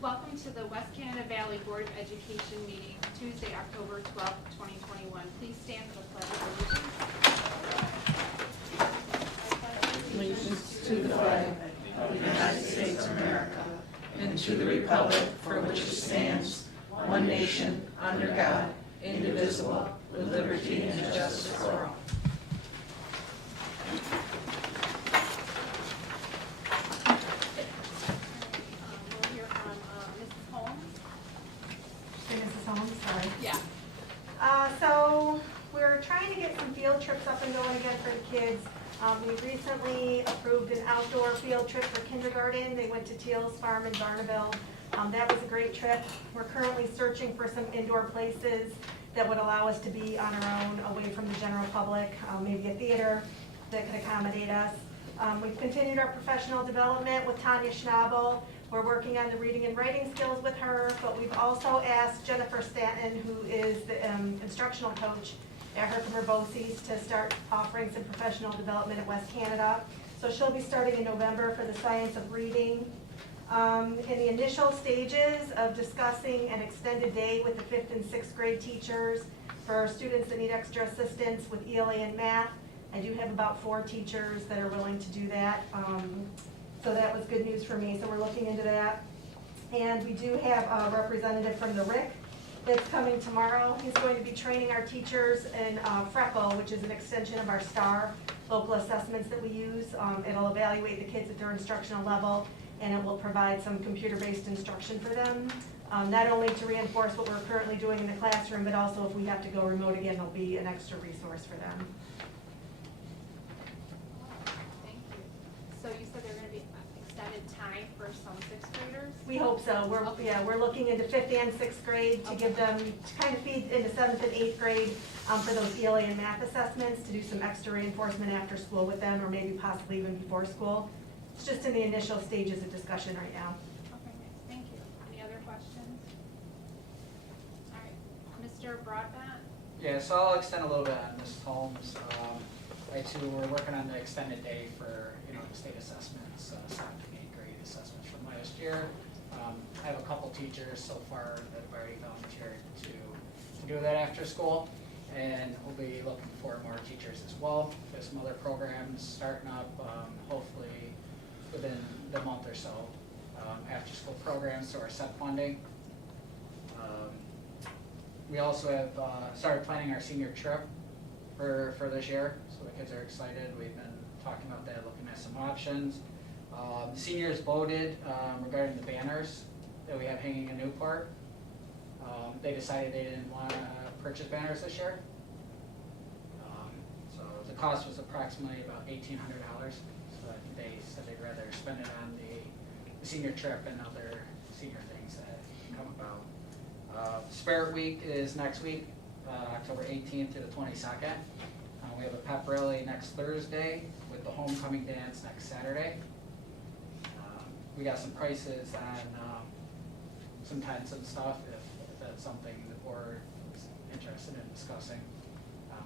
Welcome to the West Canada Valley Board of Education meeting, Tuesday, October 12th, 2021. Please stand for the Pledge of Allegiance. Allegiance to the flag of the United States of America and to the republic for which it stands, one nation, under God, indivisible, with liberty and justice for all. We'll hear from Mrs. Holmes. Mrs. Holmes, sorry. Yeah. So we're trying to get some field trips up and going again for the kids. We recently approved an outdoor field trip for kindergarten. They went to Teal's Farm in Barneville. That was a great trip. We're currently searching for some indoor places that would allow us to be on our own, away from the general public, maybe a theater that could accommodate us. We've continued our professional development with Tanya Schnabel. We're working on the reading and writing skills with her, but we've also asked Jennifer Stanton, who is the instructional coach at Herkimer Bosse's, to start offering some professional development at West Canada. So she'll be starting in November for the science of reading. In the initial stages of discussing an extended day with the 5th and 6th grade teachers for students that need extra assistance with ELA and math. I do have about 4 teachers that are willing to do that. So that was good news for me, so we're looking into that. And we do have a representative from the RIC that's coming tomorrow. He's going to be training our teachers in FRECL, which is an extension of our STAR local assessments that we use. It'll evaluate the kids at their instructional level, and it will provide some computer-based instruction for them, not only to reinforce what we're currently doing in the classroom, but also if we have to go remote again, there'll be an extra resource for them. Thank you. So you said they're going to be extended time for some 6th graders? We hope so. We're looking into 5th and 6th grade to give them, to kind of feed into 7th and 8th grade for those ELA and math assessments, to do some extra reinforcement after school with them, or maybe possibly even before school. It's just in the initial stages of discussion right now. Okay, nice. Thank you. Any other questions? All right. Mr. Broadbent? Yeah, so I'll extend a little bit on Ms. Holmes. I too, we're working on the extended day for, the state assessments, 7th and 8th grade assessments from last year. I have a couple teachers so far that have already volunteered to do that after school, and we'll be looking for more teachers as well. There's some other programs starting up, hopefully within the month or so, after school programs to our SEP funding. We also have started planning our senior trip for this year, so the kids are excited. We've been talking about that, looking at some options. The seniors voted regarding the banners that we have hanging in Newport. They decided they didn't want to purchase banners this year. So the cost was approximately about $1,800. So they said they'd rather spend it on the senior trip and other senior things that come about. Spirit Week is next week, October 18th to the 22nd. We have a pep rally next Thursday with the homecoming dance next Saturday. We got some prices on some tents and stuff if that's something the board is interested in discussing,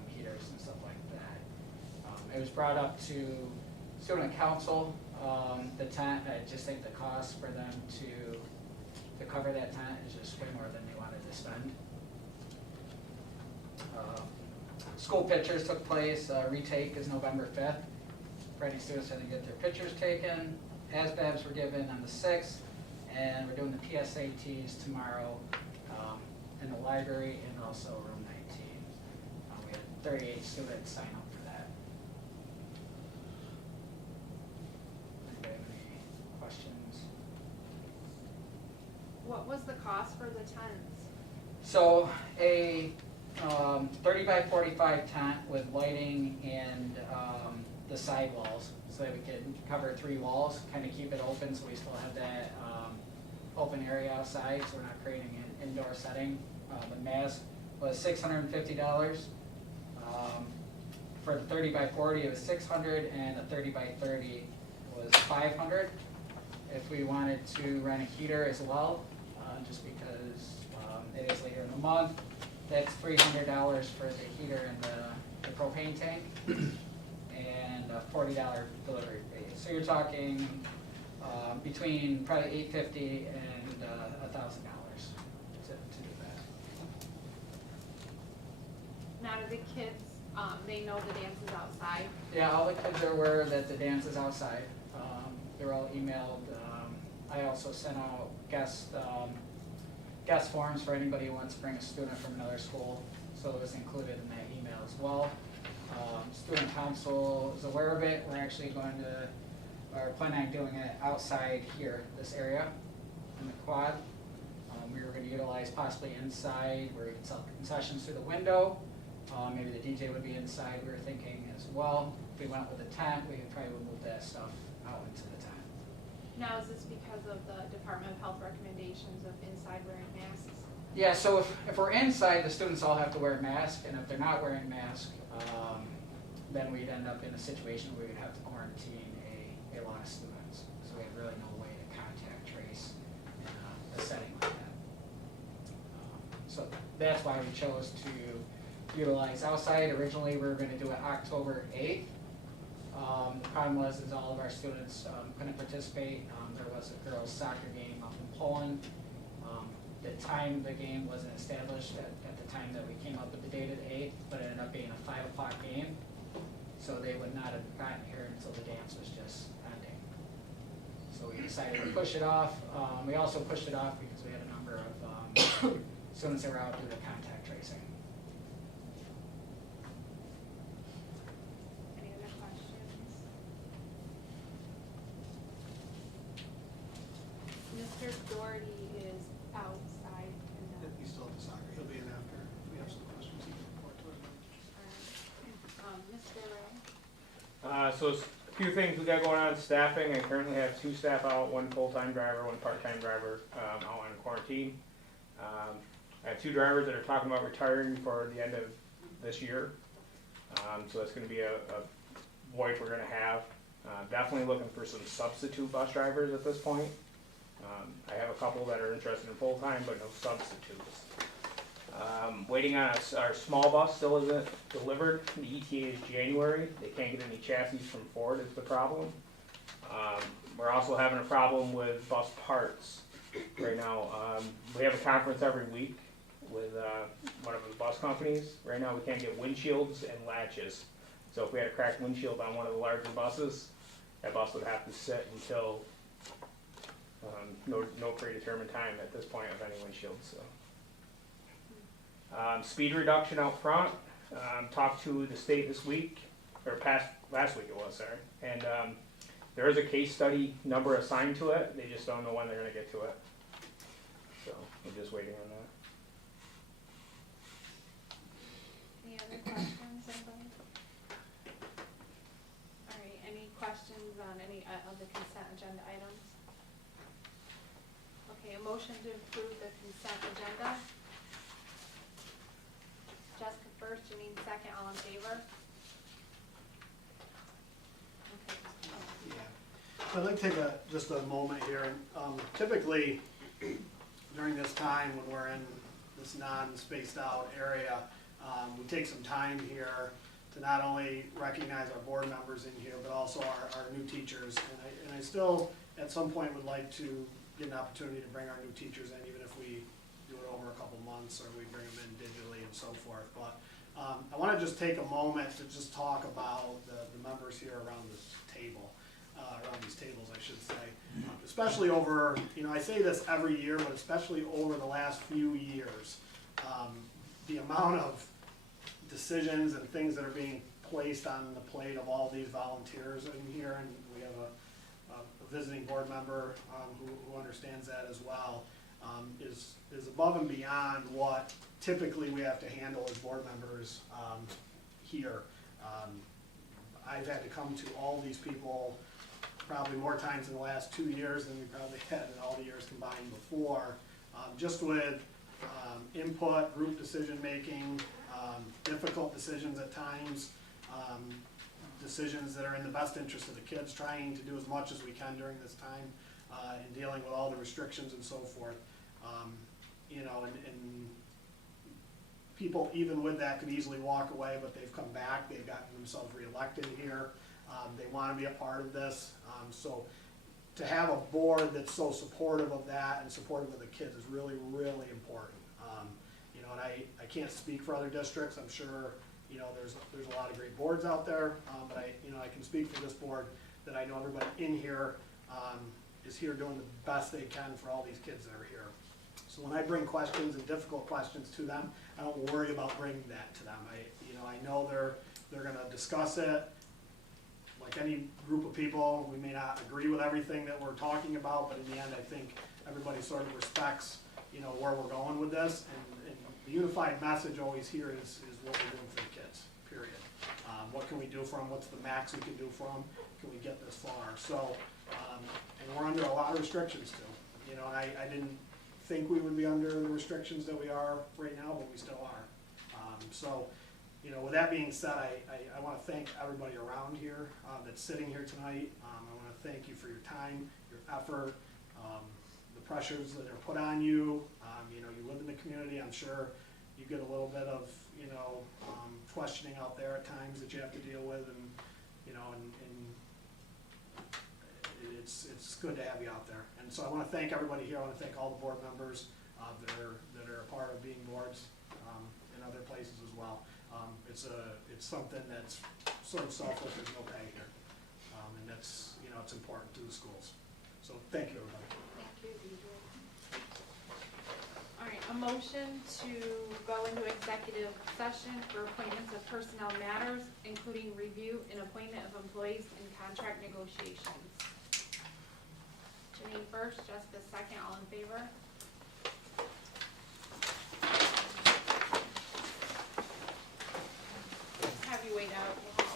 heaters and stuff like that. It was brought up to student council, the tent. I just think the cost for them to cover that tent is just way more than they wanted to spend. School pictures took place. Retake is November 5th. For any students that didn't get their pictures taken, ASVABs were given on the 6th, and we're doing the PSATs tomorrow in the library and also room 19. We had 38 students sign up for that. Anybody have any questions? What was the cost for the tents? So a 30 by 45 tent with lighting and the side walls, so that we could cover 3 walls, kind of keep it open so we still have that open area outside, so we're not creating an indoor setting. The mask was $650. For the 30 by 40 it was $600, and the 30 by 30 was $500. If we wanted to rent a heater as well, just because it is later in the month, that's $300 for the heater and the propane tank, and a $40 delivery fee. So you're talking between probably $850 and $1,000 to do that. Now, do the kids, they know the dance is outside? Yeah, all the kids are aware that the dance is outside. They're all emailed. I also sent out guest forms for anybody who wants to bring a student from another school, so it was included in that email as well. Student council is aware of it. We're actually planning on doing it outside here, this area, in the quad. We were going to utilize possibly inside where we could sell concessions through the window. Maybe the DJ would be inside, we were thinking as well. If we went with a tent, we could probably move that stuff out into the tent. Now, is this because of the Department of Health recommendations of inside wearing masks? Yeah, so if we're inside, the students all have to wear a mask, and if they're not wearing a mask, then we'd end up in a situation where we'd have to quarantine a lot of students. So we have really no way to contact trace in a setting like that. So that's why we chose to utilize outside. Originally, we were going to do it October 8th. The problem was all of our students couldn't participate. There was a girls' soccer game up in Poland. The time of the game wasn't established at the time that we came up with the date of the 8th, but it ended up being a 5 o'clock game. So they would not have gotten here until the dance was just ending. So we decided to push it off. We also pushed it off because we had a number of students that were out due to contact tracing. Any other questions? Mr. Doherty is outside. He's still at the soccer. He'll be in after. If we have some questions, he can report to us. Mr. Ray? So it's a few things we got going on. Staffing, I currently have 2 staff out, 1 full-time driver, 1 part-time driver out on quarantine. I have 2 drivers that are talking about retiring for the end of this year. So that's going to be a void we're going to have. Definitely looking for some substitute bus drivers at this point. I have a couple that are interested in full-time, but no substitutes. Waiting on our small bus still isn't delivered. The ETA is January. They can't get any chassis from Ford is the problem. We're also having a problem with bus parts right now. We have a conference every week with one of the bus companies. Right now we can't get windshields and latches. So if we had a cracked windshield on one of the larger buses, that bus would have to sit until no predetermined time at this point of any windshields. So. Speed reduction out front. Talked to the state this week, or last week it was, sorry. And there is a case study number assigned to it. They just don't know when they're going to get to it. So we're just waiting on that. Any other questions, anybody? All right, any questions on any of the consent agenda items? Okay, a motion to approve the consent agenda. Jessica first, Janine second, all in favor? Okay. Yeah. I'd like to take just a moment here. Typically, during this time when we're in this non-spaced out area, we take some time here to not only recognize our board members in here, but also our new teachers. And I still, at some point, would like to get an opportunity to bring our new teachers in, even if we do it over a couple months or we bring them in digitally and so forth. But I want to just take a moment to just talk about the members here around this table, around these tables, I should say. Especially over, I say this every year, but especially over the last few years, the amount of decisions and things that are being placed on the plate of all these volunteers in here, and we have a visiting board member who understands that as well, is above and beyond what typically we have to handle as board members here. I've had to come to all these people probably more times in the last 2 years than we probably had in all the years combined before, just with input, group decision making, difficult decisions at times, decisions that are in the best interest of the kids, trying to do as much as we can during this time, and dealing with all the restrictions and so forth. And people, even with that, could easily walk away, but they've come back, they've gotten themselves reelected here, they want to be a part of this. So to have a board that's so supportive of that and supportive of the kids is really, really important. You know, and I can't speak for other districts. I'm sure, you know, there's a lot of great boards out there, but I can speak for this board that I know everybody in here is here doing the best they can for all these kids that are here. So when I bring questions and difficult questions to them, I don't worry about bringing that to them. I know they're gonna discuss it. Like any group of people, we may not agree with everything that we're talking about, but in the end, I think everybody sort of respects, you know, where we're going with this. And the unified message always here is what we're doing for the kids, period. What can we do for them? What's the max we can do for them? Can we get this far? So, and we're under a lot of restrictions too. You know, and I didn't think we would be under the restrictions that we are right now, but we still are. So, you know, with that being said, I want to thank everybody around here that's sitting here tonight. I want to thank you for your time, your effort, the pressures that are put on you. You know, you live in the community. I'm sure you get a little bit of, you know, questioning out there at times that you have to deal with, and you know, and it's good to have you out there. And so I want to thank everybody here. I want to thank all the board members that are a part of being boards in other places as well. It's something that's sort of selfless. There's no pay here, and that's, you know, it's important to the schools. So thank you, everybody. Thank you, Deidre. All right, a motion to go into executive session for appointments of personnel matters, including review and appointment of employees and contract negotiations. Janine first, Jessica second, all in favor? Have you wait out, we'll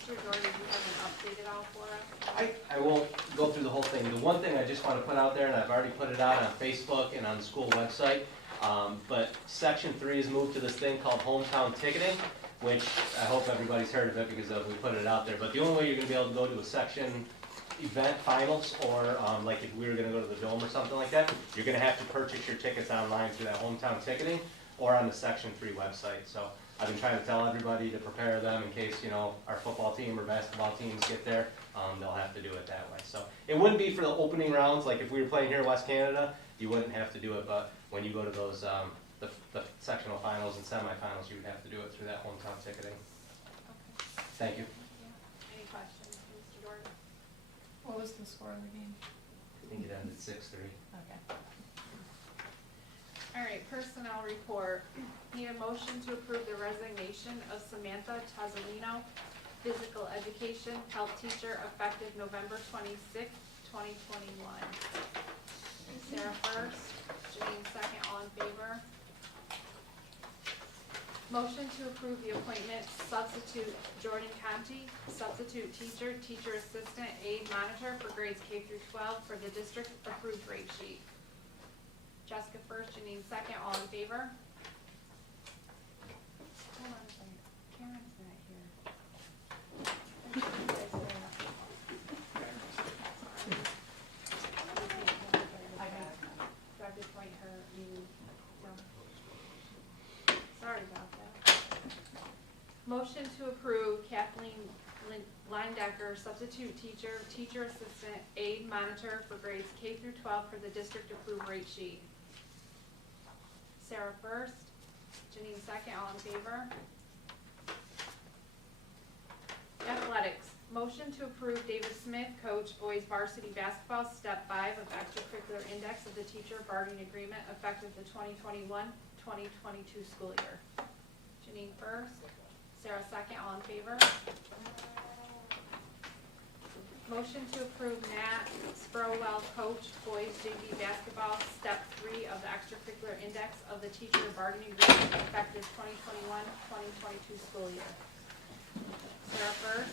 Mr. Jordan, do you have an update at all for us? I won't go through the whole thing. The one thing I just want to put out there, and I've already put it out on Facebook and on the school website, but Section 3 has moved to this thing called hometown ticketing, which I hope everybody's heard of it because we put it out there. But the only way you're going to be able to go to a section event finals, or like if we were going to go to the Dome or something like that, you're going to have to purchase your tickets online through that hometown ticketing or on the Section 3 website. So I've been trying to tell everybody to prepare them in case, our football team or basketball teams get there. They'll have to do it that way. So it wouldn't be for the opening rounds, like if we were playing here in West Canada, you wouldn't have to do it, but when you go to those, the sectional finals and semifinals, you would have to do it through that hometown ticketing. Okay. Thank you. Any questions, Mr. Jordan? What was the score of the game? I think it ended 6-3. Okay. All right, personnel report. Need a motion to approve the resignation of Samantha Tazzolino, physical education health teacher, effective November 26th, 2021. Sarah first, Janine second, all in favor. Motion to approve the appointment substitute Jordan Conti, substitute teacher, teacher assistant, aide monitor for grades K through 12 for the district approved rate sheet. Jessica first, Janine second, all in favor? Hold on a second, Karen's not here. I got it. Do I have to point her, no. Sorry about that. Motion to approve Kathleen Linedecker, substitute teacher, teacher assistant, aide monitor for grades K through 12 for the district approved rate sheet. Sarah first, Janine second, all in favor? Athletics, motion to approve David Smith, coach, boys varsity basketball, step 5 of extracurricular index of the teacher bargaining agreement effective the 2021-2022 school year. Janine first, Sarah second, all in favor? Motion to approve Nat Sprowell, coach, boys JV basketball, step 3 of the extracurricular index of the teacher bargaining agreement effective 2021-2022 school year. Sarah first,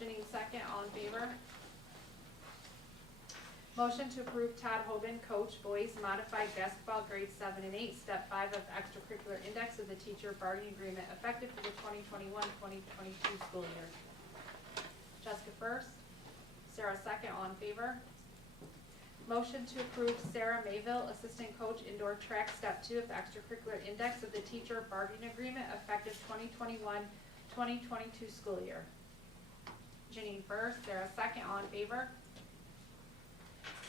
Janine second, all in favor? Motion to approve Todd Hogan, coach, boys modified basketball grades 7 and 8, step 5 of the extracurricular index of the teacher bargaining agreement effective for the 2021-2022 school year. Jessica first, Sarah second, all in favor? Motion to approve Sarah Mayville, assistant coach, indoor track, step 2 of the extracurricular index of the teacher bargaining agreement effective 2021-2022 school year. Janine first, Sarah second, all in favor?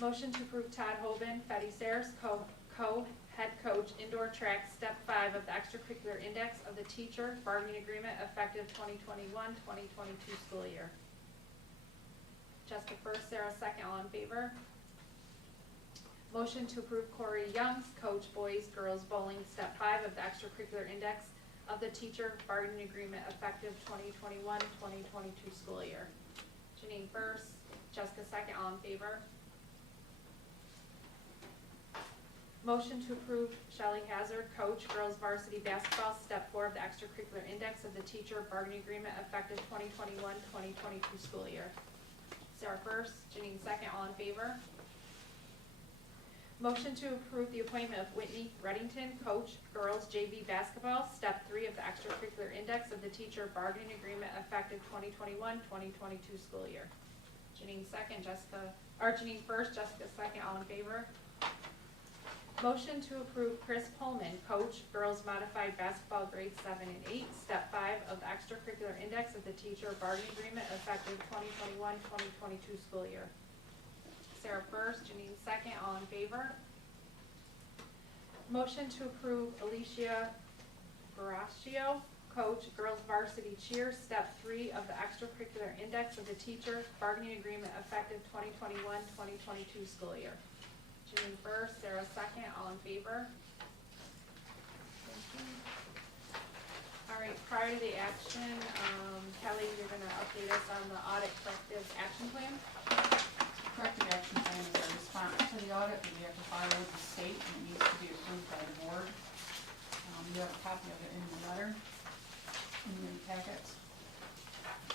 Motion to approve Todd Hoban, Fetty Sayers, co-head coach, indoor track, step 5 of the extracurricular index of the teacher bargaining agreement effective 2021-2022 school year. Jessica first, Sarah second, all in favor? Motion to approve Corey Youngs, coach, boys, girls bowling, step 5 of the extracurricular index of the teacher bargaining agreement effective 2021-2022 school year. Janine first, Jessica second, all in favor? Motion to approve Shelley Hazard, coach, girls varsity basketball, step 4 of the extracurricular index of the teacher bargaining agreement effective 2021-2022 school year. Sarah first, Janine second, all in favor? Motion to approve the appointment of Whitney Reddington, coach, girls JV basketball, step 3 of the extracurricular index of the teacher bargaining agreement effective 2021-2022 school year. Janine first, Jessica second, all in favor? Motion to approve Chris Pullman, coach, girls modified basketball grades 7 and 8, step 5 of the extracurricular index of the teacher bargaining agreement effective 2021-2022 school year. Sarah first, Janine second, all in favor? Motion to approve Alicia Baraccio, coach, girls varsity cheer, step 3 of the extracurricular index of the teacher bargaining agreement effective 2021-2022 school year. Janine first, Sarah second, all in favor? Thank you. All right, prior to the action, Kelly, you're gonna update us on the audit corrective action plan? Corrective action plan is our response to the audit that we have to file with the state, and it needs to be approved by the board. You have a copy of it in the letter, in your packets.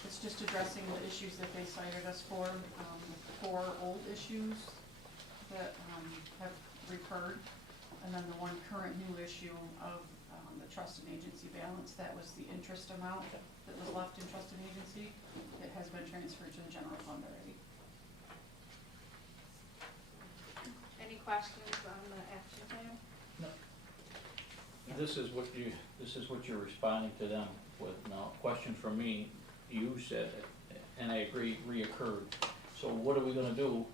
It's just addressing the issues that they cited us for, 4 old issues that have recurred, and then the one current new issue of the trust and agency balance. That was the interest amount that was left in trust and agency. It has been transferred to the general fund already. Any questions on the action plan? This is what you're responding to them with. Now, question from me, you said, and I agree, reoccurred. So what are we gonna do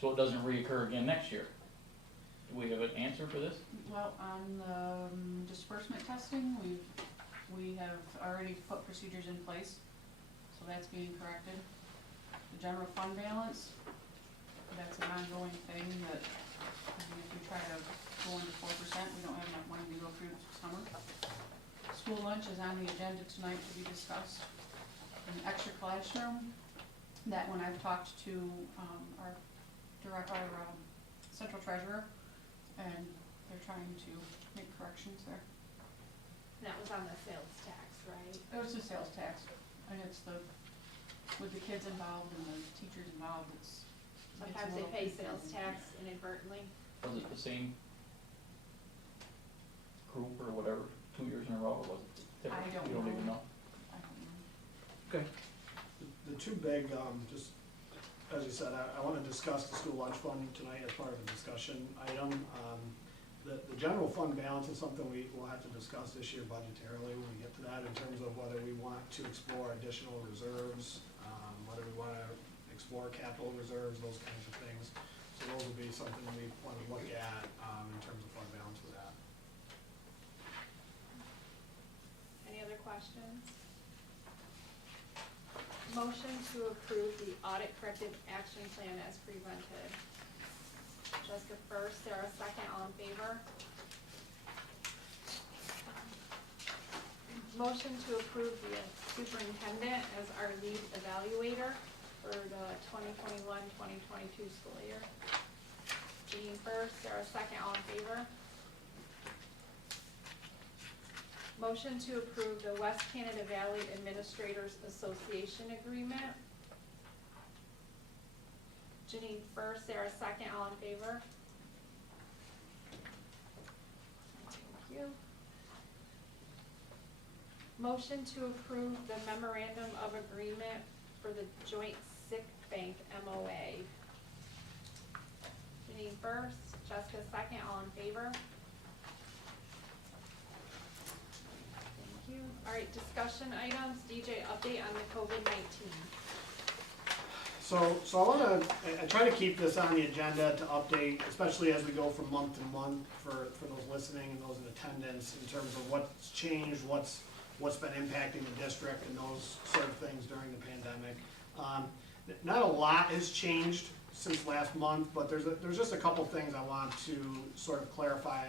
so it doesn't reoccur again next year? Do we have an answer for this? Well, on the disbursement testing, we have already put procedures in place, so that's being corrected. The general fund balance, that's an ongoing thing that, I mean, if we try to go into 4%, we don't have enough money to go through summer. School lunch is on the agenda tonight to be discussed. An extra classroom, that one I've talked to our central treasurer, and they're trying to make corrections there. And that was on the sales tax, right? It was the sales tax, and it's with the kids involved and the teachers involved, it's a Sometimes they little pay sales confusing. tax inadvertently. Was it the same group or whatever, 2 years in a row, or was it different? I don't You don't even know. know? I don't know. Okay. The two big, just, as you said, I wanna discuss the school lunch fund tonight as part of a discussion item. The general fund balance is something we will have to discuss this year budgetarily when we get to that, in terms of whether we want to explore additional reserves, whether we wanna explore capital reserves, those kinds of things. So those will be something we wanna look at, in terms of fund balance for that. Any other questions? Motion to approve the audit corrective action plan as presented. Jessica first, Sarah second, all in favor? Motion to approve the superintendent as our lead evaluator for the 2021-2022 school year. Jean first, Sarah second, all in favor? Motion to approve the West Canada Valley Administrators Association Agreement. Janine first, Sarah second, all in favor? Thank you. Motion to approve the memorandum of agreement for the joint sick bank MOA. Janine first, Jessica second, all in favor? Thank you. All right, discussion items, DJ update on the COVID-19. So I try to keep this on the agenda to update, especially as we go from month to month for those listening and those in attendance, in terms of what's changed, what's been impacting the district and those sort of things during the pandemic. Not a lot has changed since last month, but there's just a couple things I want to sort of clarify,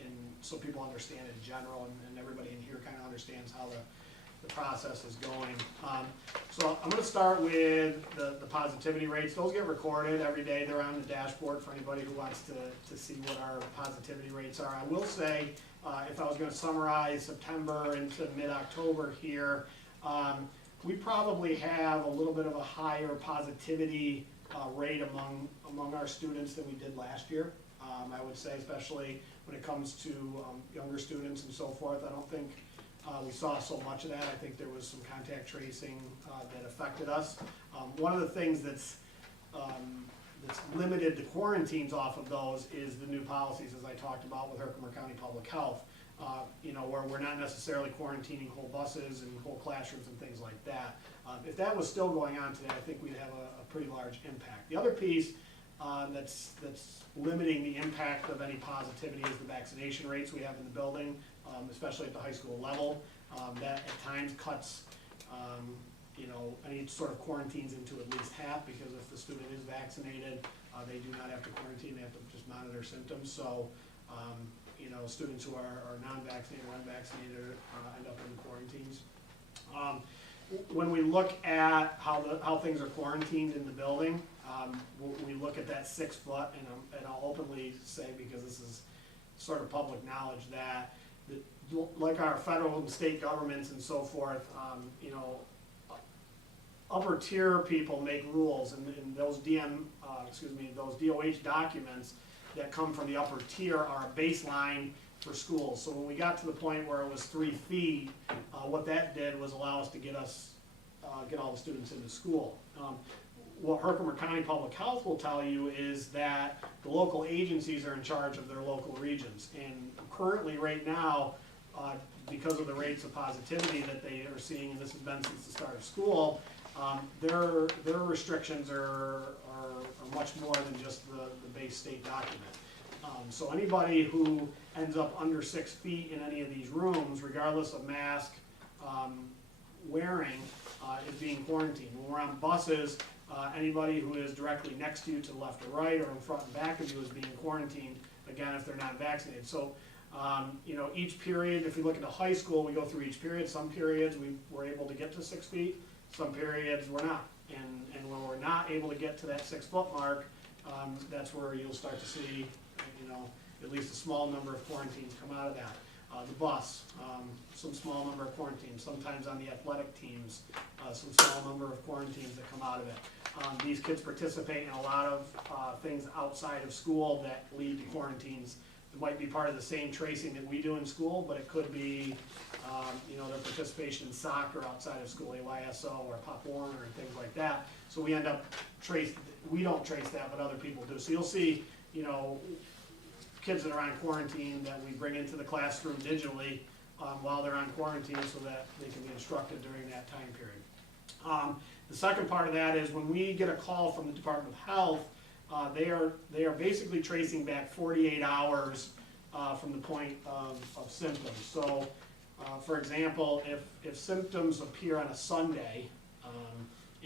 and so people understand in general, and everybody in here kind of understands how the process is going. So I'm gonna start with the positivity rates. Those get recorded every day. They're on the dashboard for anybody who wants to see what our positivity rates are. I will say, if I was gonna summarize September into mid-October here, we probably have a little bit of a higher positivity rate among our students than we did last year. I would say, especially when it comes to younger students and so forth. I don't think we saw so much of that. I think there was some contact tracing that affected us. One of the things that's limited the quarantines off of those is the new policies, as I talked about with Herkimer County Public Health, where we're not necessarily quarantining whole buses and whole classrooms and things like that. If that was still going on today, I think we'd have a pretty large impact. The other piece that's limiting the impact of any positivity is the vaccination rates we have in the building, especially at the high school level. That at times cuts any sort of quarantines into at least half, because if the student is vaccinated, they do not have to quarantine, they have to just monitor symptoms. So students who are non-vaccinated or unvaccinated end up in quarantines. When we look at how things are quarantined in the building, we look at that 6 foot, and I'll openly say, because this is sort of public knowledge, that like our federal and state governments and so forth, you know, upper tier people make rules, and those those DOH documents that come from the upper tier are a baseline for schools. So when we got to the point where it was 3 feet, what that did was allow us to get all the students into school. What Herkimer County Public Health will tell you is that the local agencies are in charge of their local regions. And currently, right now, because of the rates of positivity that they are seeing, and this has been since the start of school, their restrictions are much more than just the base state document. So anybody who ends up under 6 feet in any of these rooms, regardless of mask wearing, is being quarantined. When we're on buses, anybody who is directly next to you, to the left or right, or in front and back of you, is being quarantined, again, if they're not vaccinated. So, you know, each period, if you look at the high school, we go through each period. Some periods we were able to get to 6 feet, some periods we're not. And when we're not able to get to that 6 foot mark, that's where you'll start to see, you know, at least a small number of quarantines come out of that. The bus, some small number of quarantines, sometimes on the athletic teams, some small number of quarantines that come out of it. These kids participate in a lot of things outside of school that lead to quarantines. It might be part of the same tracing that we do in school, but it could be, you know, their participation in soccer outside of school, AYSO or Pop Warner and things like that. So we end up we don't trace that, but other people do. So you'll see, you know, kids that are on quarantine that we bring into the classroom digitally while they're on quarantine so that they can be instructed during that time period. The second part of that is when we get a call from the Department of Health, they are basically tracing back 48 hours from the point of symptoms. So, for example, if symptoms appear on a Sunday,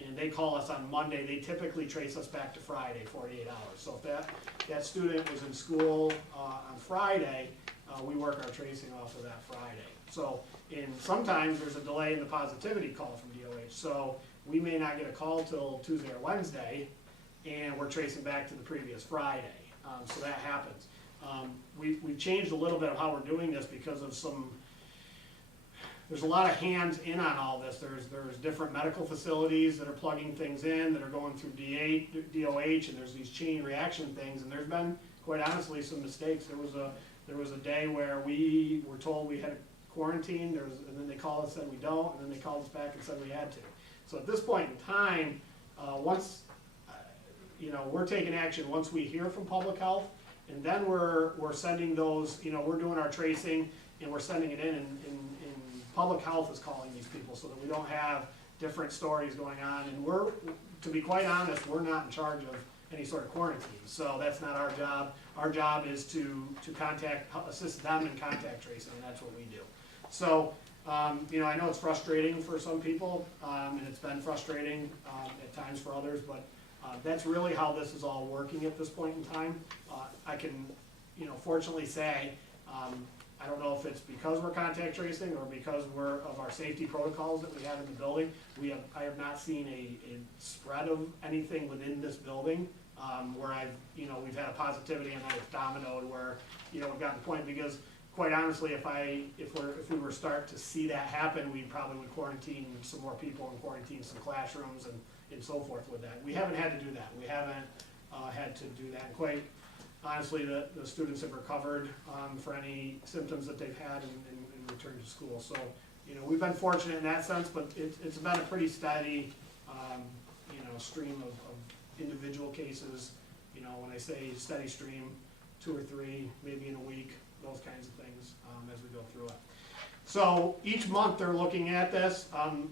and they call us on Monday, they typically trace us back to Friday, 48 hours. So if that student was in school on Friday, we work our tracing off of that Friday. So sometimes there's a delay in the positivity call from DOH. So we may not get a call till Tuesday or Wednesday, and we're tracing back to the previous Friday. So that happens. We've changed a little bit of how we're doing this because of there's a lot of hands in on all this. There's different medical facilities that are plugging things in, that are going through DOH, and there's these chain reaction things, and there's been, quite honestly, some mistakes. There was a day where we were told we had a quarantine, and then they called us and said we don't, and then they called us back and said we had to. So at this point in time, once, you know, we're taking action once we hear from public health, and then we're sending those, you know, we're doing our tracing, and we're sending it in public health is calling these people so that we don't have different stories going on. And to be quite honest, we're not in charge of any sort of quarantine. So that's not our job. Our job is to assist them in contact tracing, and that's what we do. So, you know, I know it's frustrating for some people, and it's been frustrating at times for others, but that's really how this is all working at this point in time. I can, you know, fortunately say, I don't know if it's because we're contact tracing or because of our safety protocols that we have in the building. I have not seen a spread of anything within this building where we've had a positivity and then it's dominoed where, you know, we've gotten to the point because quite honestly, if we were start to see that happen, we probably would quarantine some more people and quarantine some classrooms and so forth with that. We haven't had to do that. We haven't had to do that. And quite honestly, the students have recovered for any symptoms that they've had and returned to school. So, you know, we've been fortunate in that sense, but it's been a pretty steady, you know, stream of individual cases. You know, when I say steady stream, 2 or 3, maybe in a week, those kinds of things as we go through it. So each month they're looking at this.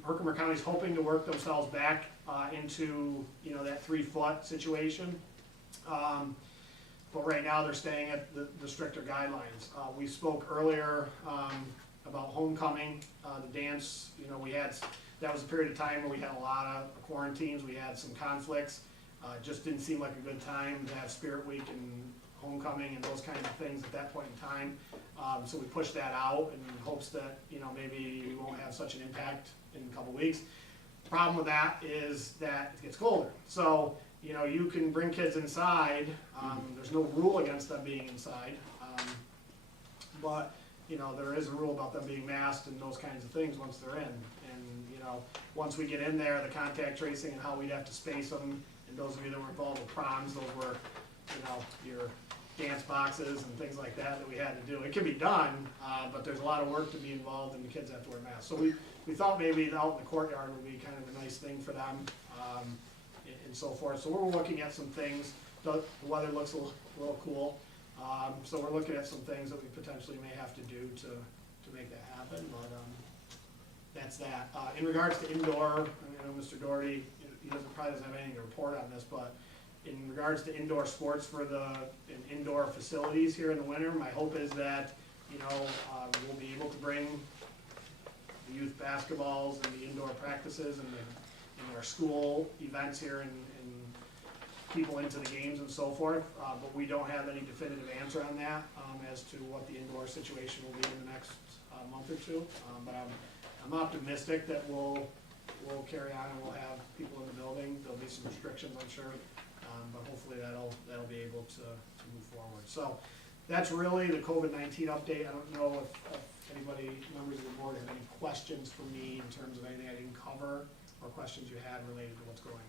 Herkimer County's hoping to work themselves back into, you know, that 3 foot situation. But right now they're staying at the stricter guidelines. We spoke earlier about homecoming, the dance. You know, that was a period of time where we had a lot of quarantines. We had some conflicts. It just didn't seem like a good time to have Spirit Week and homecoming and those kinds of things at that point in time. So we pushed that out in hopes that, you know, maybe we won't have such an impact in a couple weeks. The problem with that is that it gets colder. So, you know, you can bring kids inside. There's no rule against them being inside. But you know, there is a rule about them being masked and those kinds of things once they're in. And, you know, once we get in there, the contact tracing and how we'd have to space them, and those of you that were involved with proms, those were, you know, your dance boxes and things like that we had to do. It can be done, but there's a lot of work to be involved and the kids have to wear masks. So we thought maybe out in the courtyard would be kind of a nice thing for them, and so forth. So we're looking at some things. The weather looks a little cool. So we're looking at some things that we potentially may have to do to make that happen, but, that's that. In regards to indoor, I know Mr. Doherty, he probably doesn't have anything to report on this, but in regards to indoor sports for in indoor facilities here in the winter, my hope is that, you know, we'll be able to bring the youth basketballs and the indoor practices and our school events here and people into the games and so forth, but we don't have any definitive answer on that as to what the indoor situation will be in the next month or two. But I'm optimistic that we'll carry on and we'll have people in the building. There'll be some restrictions, I'm sure, but hopefully that'll be able to move forward. So that's really the COVID-19 update. I don't know if anybody, members of the board, have any questions for me in terms of anything I didn't cover or questions you had related to what's going on.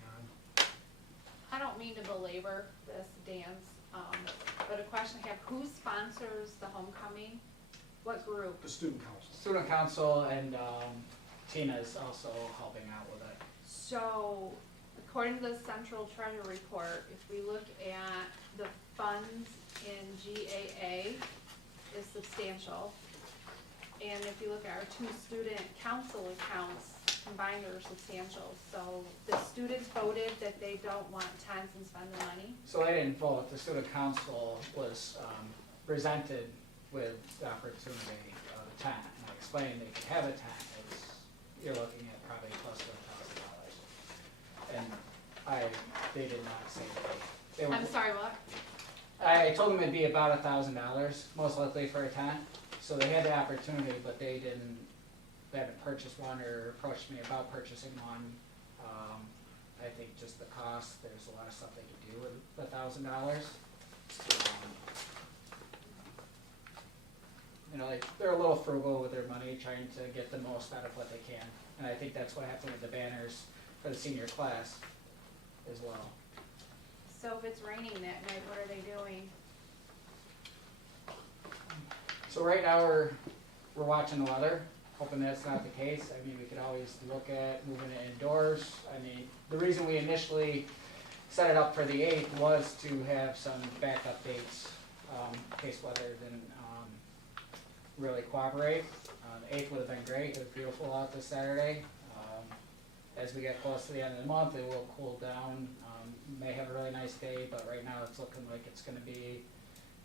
I don't mean to belabor this dance, but a question I have, who sponsors the homecoming? What group? The student council. Student council and Tina's also helping out with it. So, according to the central treasury report, if we look at the funds in GAA, is substantial. And if you look at our two student council accounts, combined are substantial. So the students voted that they don't want tents and spend the money. So they didn't vote. The student council was presented with the opportunity of a tent. And I explained they could have a tent. You're looking at probably close to $1,000. And they did not say they I'm sorry, what? I told them it'd be about $1,000, most likely for a tent. So they had the opportunity, but they haven't purchased one or approached me about purchasing one. I think just the cost, there's a lot of stuff they could do with $1,000. You know, they're a little frugal with their money, trying to get the most out of what they can. And I think that's what happened with the banners for the senior class as well. So if it's raining that night, what are they doing? So right now we're watching the weather, hoping that's not the case. I mean, we could always look at moving it indoors. I mean, the reason we initially set it up for the 8th was to have some backup dates in case weather didn't really cooperate. The 8th would have been great. It was beautiful out this Saturday. As we get close to the end of the month, it will cool down. May have a really nice day, but right now it's looking like it's going to be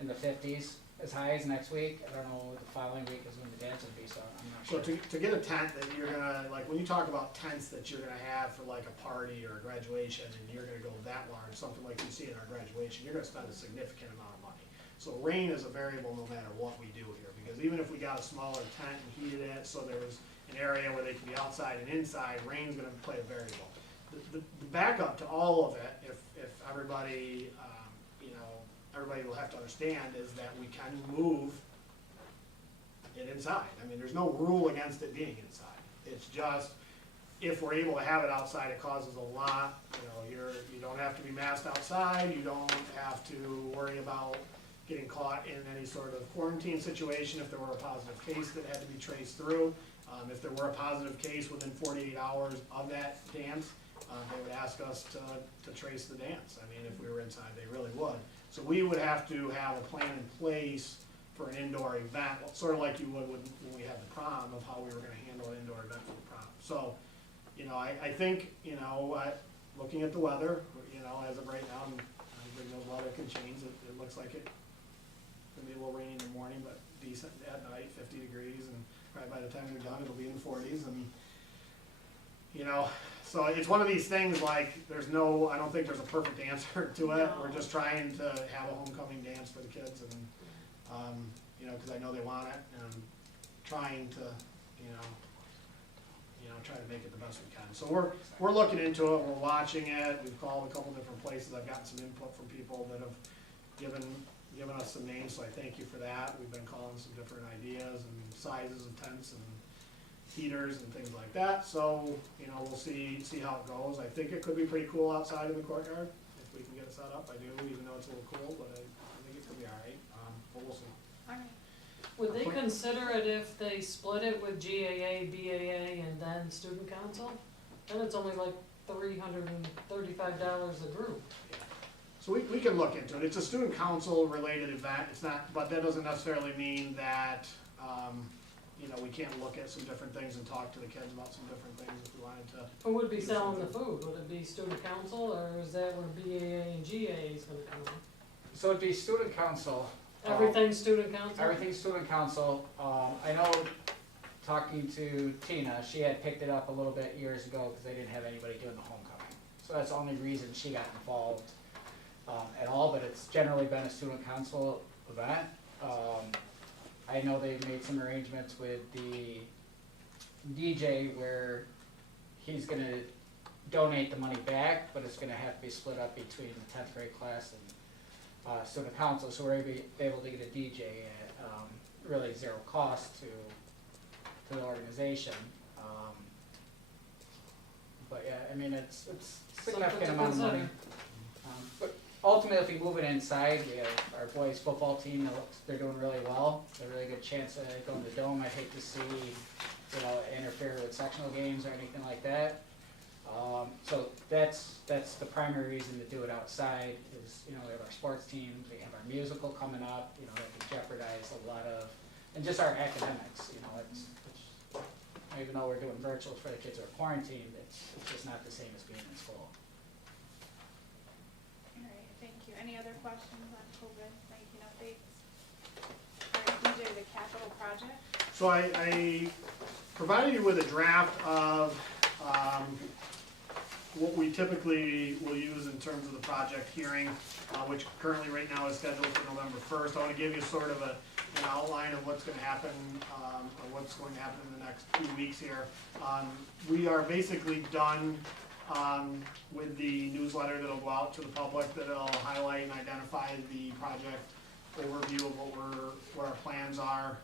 in the 50s as high as next week. I don't know what the following week is when the dance will be, so I'm not So sure. to get a tent that you're gonna, like, when you talk about tents that you're gonna have for like a party or a graduation, and you're gonna go that large, something like you see in our graduation, you're gonna spend a significant amount of money. So rain is a variable no matter what we do here, because even if we got a smaller tent and heated it, so there was an area where they could be outside and inside, rain's gonna play a variable. The backup to all of it, if everybody, you know, everybody will have to understand, is that we can move it inside. I mean, there's no rule against it being inside. It's just, if we're able to have it outside, it causes a lot, you know, you don't have to be masked outside, you don't have to worry about getting caught in any sort of quarantine situation if there were a positive case that had to be traced through. If there were a positive case within 48 hours of that dance, they would ask us to trace the dance. I mean, if we were inside, they really would. So we would have to have a plan in place for an indoor event, sort of like you would when we had the prom, of how we were gonna handle an indoor event for the prom. So, you know, I think, you know, looking at the weather, you know, as of right now, and I think the weather can change. It looks like it's gonna be a little rainy in the morning, but decent at night, 50 degrees, and probably by the time we're done, it'll be in the 40s, and, you know, so it's one of these things, like, I don't think there's a perfect answer to it. No. We're just trying to have a homecoming dance for the kids, and, you know, because I know they want it, and I'm trying to, you know, try to make it the best we can. So we're looking into it, we're watching it, we've called a couple different places, I've gotten some input from people that have given given us some names, so I thank you for that. We've been calling some different ideas and sizes of tents and heaters and things like that, so, you know, we'll see how it goes. I think it could be pretty cool outside in the courtyard, if we can get it set up. I do, even though it's a little cold, but I think it could be all right, but we'll see. All right. Would they consider it if they split it with GAA, BAA, and then student council? Then it's only like $335 a group. So we can look into it. It's a student council related event. It's not, but that doesn't necessarily mean that, you know, we can't look at some different things and talk to the kids about some different things if we wanted to. Who would be selling the food? Would it be student council, or is that where BAA and GAA is gonna come in? So it'd be student council. Everything's student council? Everything's student council. I know, talking to Tina, she had picked it up a little bit years ago because they didn't have anybody doing the homecoming. So that's the only reason she got involved at all, but it's generally been a student council event. I know they've made some arrangements with the DJ where he's gonna donate the money back, but it's gonna have to be split up between the 10th grade class and student council, so we're able to get a DJ at really zero cost to the organization. But yeah, I mean, it's significant amount of money. But ultimately, if we move it inside, we have our boys football team, they're doing really well. It's a really good chance of going to the Dome. I'd hate to see, you know, interfere with sectional games or anything like that. So that's the primary reason to do it outside is, you know, we have our sports teams, we have our musical coming up, you know, that could jeopardize a lot of, and just our academics, you know, it's even though we're doing virtuals for the kids who are quarantined, it's just not the same as being in school. All right, thank you. Any other questions on COVID-19 updates? All right, DJ, the capital project? So I provided you with a draft of what we typically will use in terms of the project hearing, which currently right now is scheduled for November 1st. I want to give you sort of an outline of what's going to happen, or what's going to happen in the next few weeks here. We are basically done with the newsletter that'll go out to the public, that'll highlight and identify the project overview of what our plans are,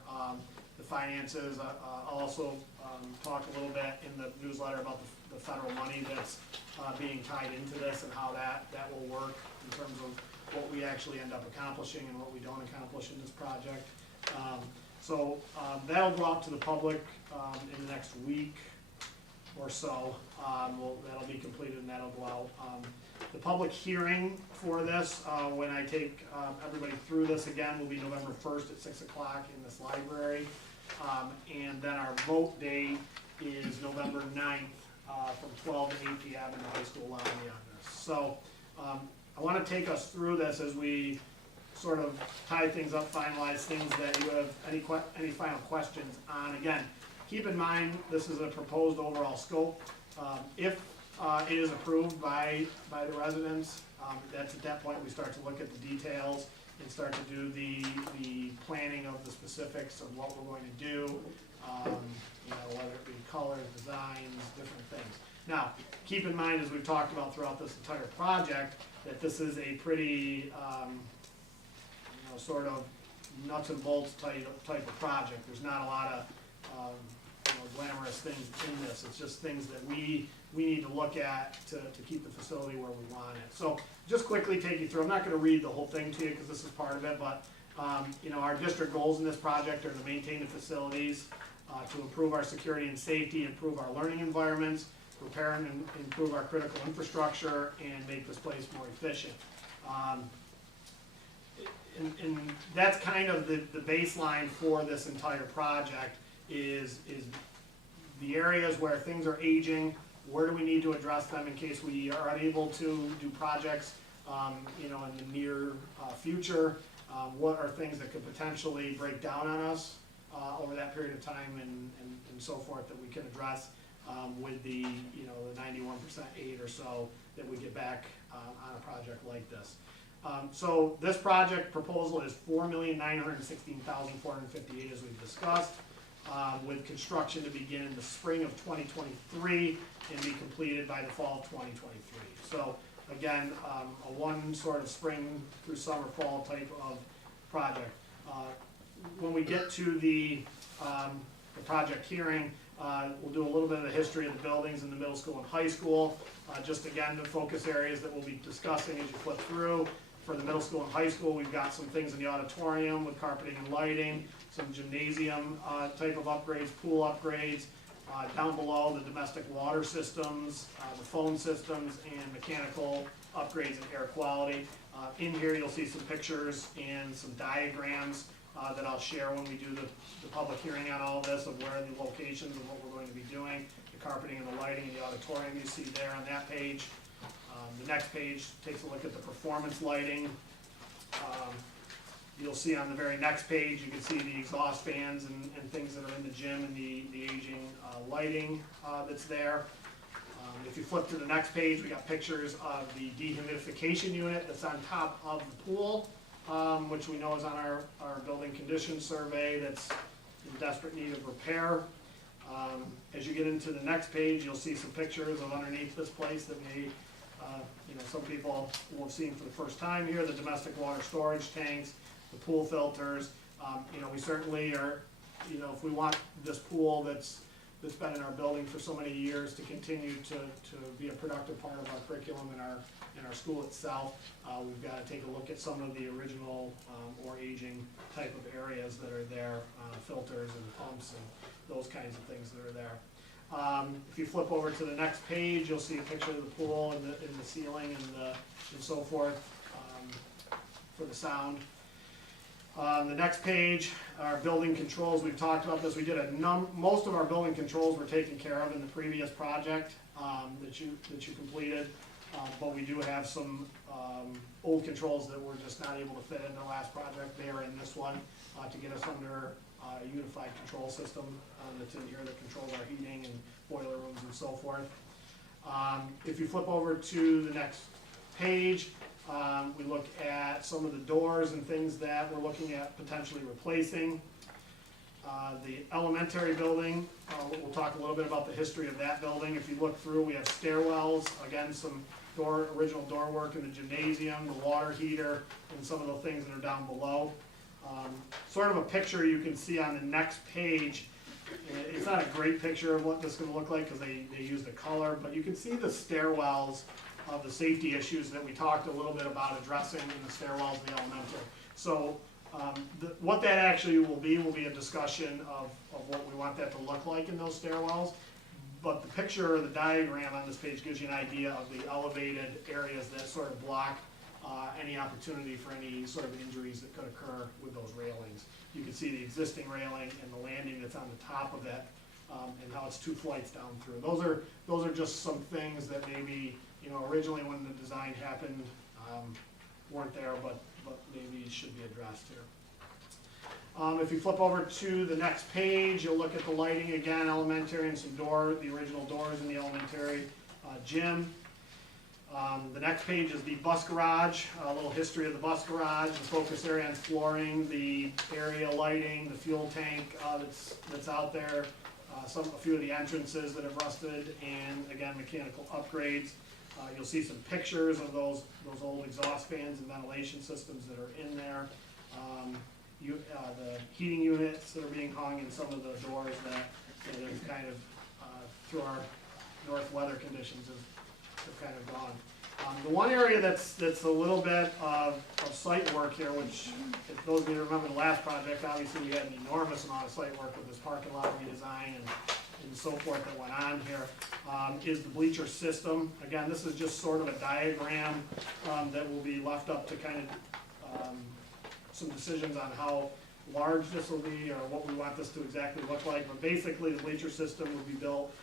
the finances. I'll also talk a little bit in the newsletter about the federal money that's being tied into this and how that will work in terms of what we actually end up accomplishing and what we don't accomplish in this project. So that'll go out to the public in the next week or so. That'll be completed and that'll go out. The public hearing for this, when I take everybody through this again, will be November 1st at 6 o'clock in this library. And then our vote date is November 9th from 12 to 8 p.m. in the high school lobby on this. So I want to take us through this as we sort of tie things up, finalize things that you have any final questions on. Again, keep in mind this is a proposed overall scope. If it is approved by the residents, that's at that point we start to look at the details and start to do the planning of the specifics of what we're going to do, you know, whether it be colors, designs, different things. Now, keep in mind, as we've talked about throughout this entire project, that this is a pretty, you know, sort of nuts and bolts type of project. There's not a lot of you know, glamorous things in this. It's just things that we need to look at to keep the facility where we want it. So just quickly take you through. I'm not going to read the whole thing to you because this is part of it, but you know, our district goals in this project are to maintain the facilities, to improve our security and safety, improve our learning environments, repair and improve our critical infrastructure, and make this place more efficient. And that's kind of the baseline for this entire project is the areas where things are aging, where do we need to address them in case we are unable to do projects you know, in the near future. What are things that could potentially break down on us over that period of time and so forth that we can address with the, you know, the 91% aid or so that we get back on a project like this. So this project proposal is $4,916,458 as we've discussed, with construction to begin in the spring of 2023 and be completed by the fall of 2023. So again, a one sort of spring through summer, fall type project. When we get to the project hearing, we'll do a little bit of the history of the buildings in the middle school and high school. Just again, the focus areas that we'll be discussing as you flip through. For the middle school and high school, we've got some things in the auditorium with carpeting and lighting, some gymnasium type of upgrades, pool upgrades. Down below, the domestic water systems, the phone systems, and mechanical upgrades and air quality. In here, you'll see some pictures and some diagrams that I'll share when we do the public hearing on all this, of where the locations and what we're going to be doing, the carpeting and the lighting in the auditorium you see there on that page. The next page takes a look at the performance lighting. You'll see on the very next page, you can see the exhaust fans and things that are in the gym, and the aging lighting that's there. If you flip to the next page, we got pictures of the dehumidification unit that's on top of the pool, which we know is on our building condition survey that's in desperate need of repair. As you get into the next page, you'll see some pictures of underneath this place that may, some people will have seen for the first time here, the domestic water storage tanks, the pool filters. We certainly are, if we want this pool that's been in our building for so many years to continue to be a productive part of our curriculum in our school itself, we've got to take a look at some of the original or aging type of areas that are there, filters and pumps and those kinds of things that are there. If you flip over to the next page, you'll see a picture of the pool and the ceiling and so forth for the sound. The next page, our building controls. We've talked about this. We did most of our building controls were taken care of in the previous project that you completed, but we do have some old controls that we're just not able to fit in the last project. They are in this one to get us under a unified control system that's in here that controls our heating and boiler rooms and so forth. If you flip over to the next page, we look at some of the doors and things that we're looking at potentially replacing. The elementary building, we'll talk a little bit about the history of that building. If you look through, we have stairwells, again, some original door work in the gymnasium, the water heater, and some of the things that are down below. Sort of a picture you can see on the next page. It's not a great picture of what this is going to look like because they used a color, but you can see the stairwells of the safety issues that we talked a little bit about addressing in the stairwells of the elementary. So what that actually will be a discussion of what we want that to look like in those stairwells. But the picture or the diagram on this page gives you an idea of the elevated areas that sort of block any opportunity for any sort of injuries that could occur with those railings. You can see the existing railing and the landing that's on the top of it, and how it's 2 flights down through. Those are just some things that maybe, originally when the design happened, weren't there, but maybe should be addressed here. If you flip over to the next page, you'll look at the lighting again, elementary, and the original doors in the elementary gym. The next page is the bus garage, a little history of the bus garage, the focus area on flooring, the area lighting, the fuel tank that's out there, a few of the entrances that have rusted, and again, mechanical upgrades. You'll see some pictures of those old exhaust fans and ventilation systems that are in there. The heating units that are being hung in some of the doors that have kind of, through our north weather conditions, have kind of gone. The one area that's a little bit of site work here, which, if those of you remember the last project, obviously we had an enormous amount of site work with this parking lot redesign and so forth that went on here, is the bleacher system. Again, this is just sort of a diagram that will be left up to kind of some decisions on how large this will be or what we want this to exactly look like. But basically, the bleacher system will be built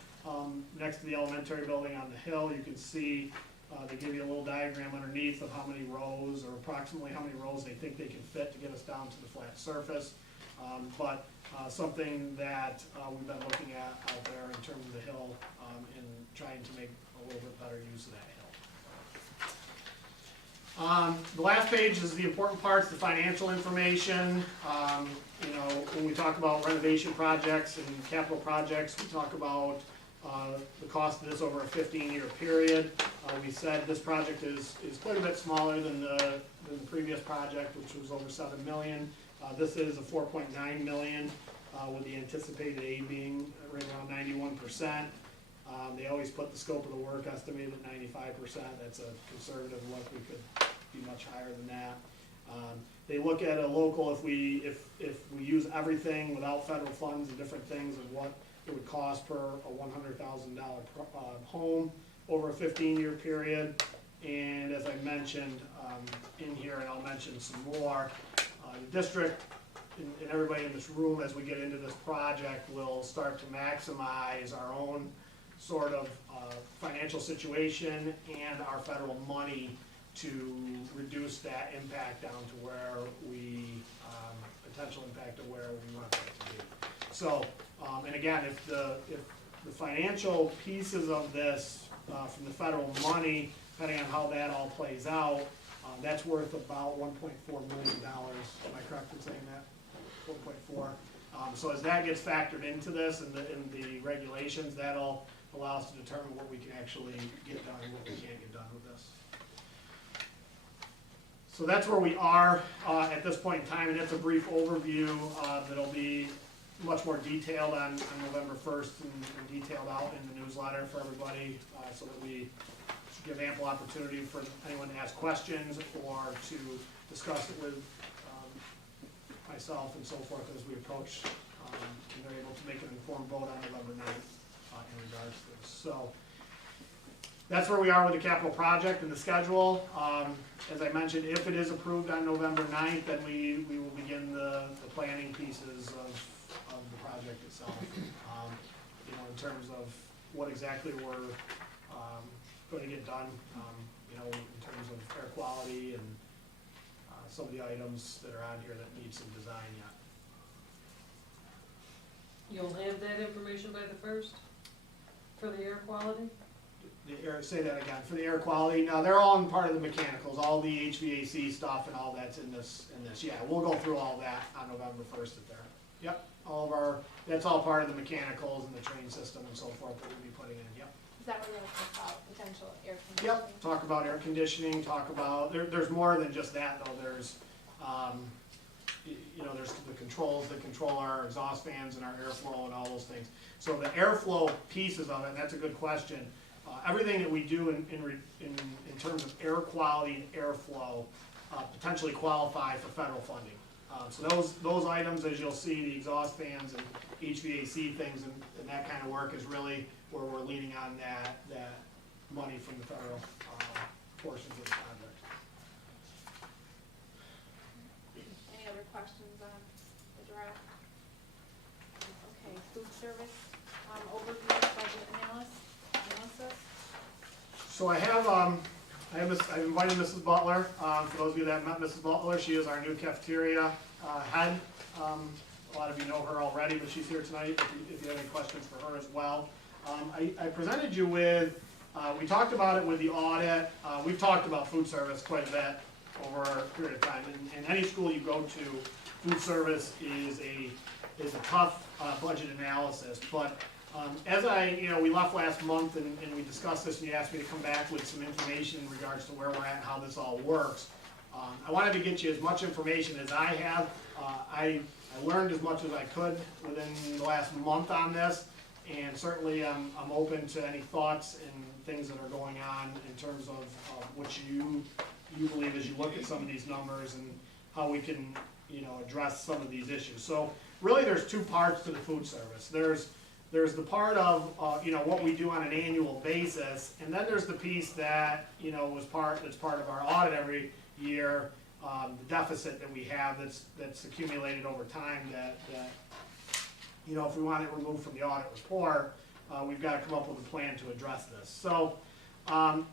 next to the elementary building on the hill. You can see they give you a little diagram underneath of how many rows, or approximately how many rows they think they can fit to get us down to the flat surface. But something that we've been looking at out there in terms of the hill and trying to make a little bit better use of that hill. The last page is the important parts, the financial information. When we talk about renovation projects and capital projects, we talk about the cost of this over a 15-year period. We said this project is quite a bit smaller than the previous project, which was over $7 million. This is a $4.9 million, with the anticipated aid being right around 91%. They always put the scope of the work estimated at 95%. That's a conservative look. We could be much higher than that. They look at a local, if we use everything without federal funds and different things, of what it would cost per a $100,000 home over a 15-year period. And as I mentioned in here, and I'll mention some more, the district and everybody in this room, as we get into this project, will start to maximize our own sort of financial situation and our federal money to reduce that impact down to where we, potential impact of where we want it to be. So, and again, if the financial pieces of this from the federal money, depending on how that all plays out, that's worth about $1.4 million. Am I correct in saying that? 1.4. So as that gets factored into this and the regulations, that'll allow us to determine what we can actually get done and what we can't get done with this. So that's where we are at this point in time, and it's a brief overview that'll be much more detailed on November 1st and detailed out in the newsletter for everybody, so that we give ample opportunity for anyone to ask questions or to discuss it with myself and so forth as we approach, and they're able to make an informed vote on November 9th in regards to this. So that's where we are with the capital project and the schedule. As I mentioned, if it is approved on November 9th, then we will begin the planning pieces of the project itself. You know, in terms of what exactly we're going to get done, you know, in terms of air quality and some of the items that are on here that need some design yet. You'll have that information by the 1st for the air quality? The air, say that again, for the air quality. Now, they're all in part of the mechanicals, all the HVAC stuff and all that's in this. Yeah, we'll go through all that on November 1st at there. Yep, all of our, that's all part of the mechanicals and the train system and so forth that we'll be putting in, yep. Is that what you're looking about, potential air conditioning? Yep, talk about air conditioning, talk about, there's more than just that though. There's, you know, there's the controls that control our exhaust fans and our airflow and all those things. So the airflow pieces of it, and that's a good question. Everything that we do in terms of air quality and airflow potentially qualify for federal funding. So those items, as you'll see, the exhaust fans and HVAC things and that kind of work is really where we're leaning on that money from the federal portions of the project. Any other questions on the draft? Okay, food service, overview, budget analysis. So I've invited Mrs. Butler. For those of you that have met Mrs. Butler, she is our new cafeteria head. A lot of you know her already, but she's here tonight if you have any questions for her as well. I presented you with, we talked about it with the audit. We've talked about food service quite a bit over a period of time. In any school you go to, food service is a tough budget analysis. But as we left last month and we discussed this and you asked me to come back with some information in regards to where we're at and how this all works. I wanted to get you as much information as I have. I learned as much as I could within the last month on this, and certainly I'm open to any thoughts and things that are going on in terms of what you believe as you look at some of these numbers and how we can address some of these issues. So really there's two parts to the food service. There's the part of what we do on an annual basis, and then there's the piece that that's part of our audit every year, the deficit that we have that's accumulated over time that if we want it removed from the audit report, we've got to come up with a plan to address this. So I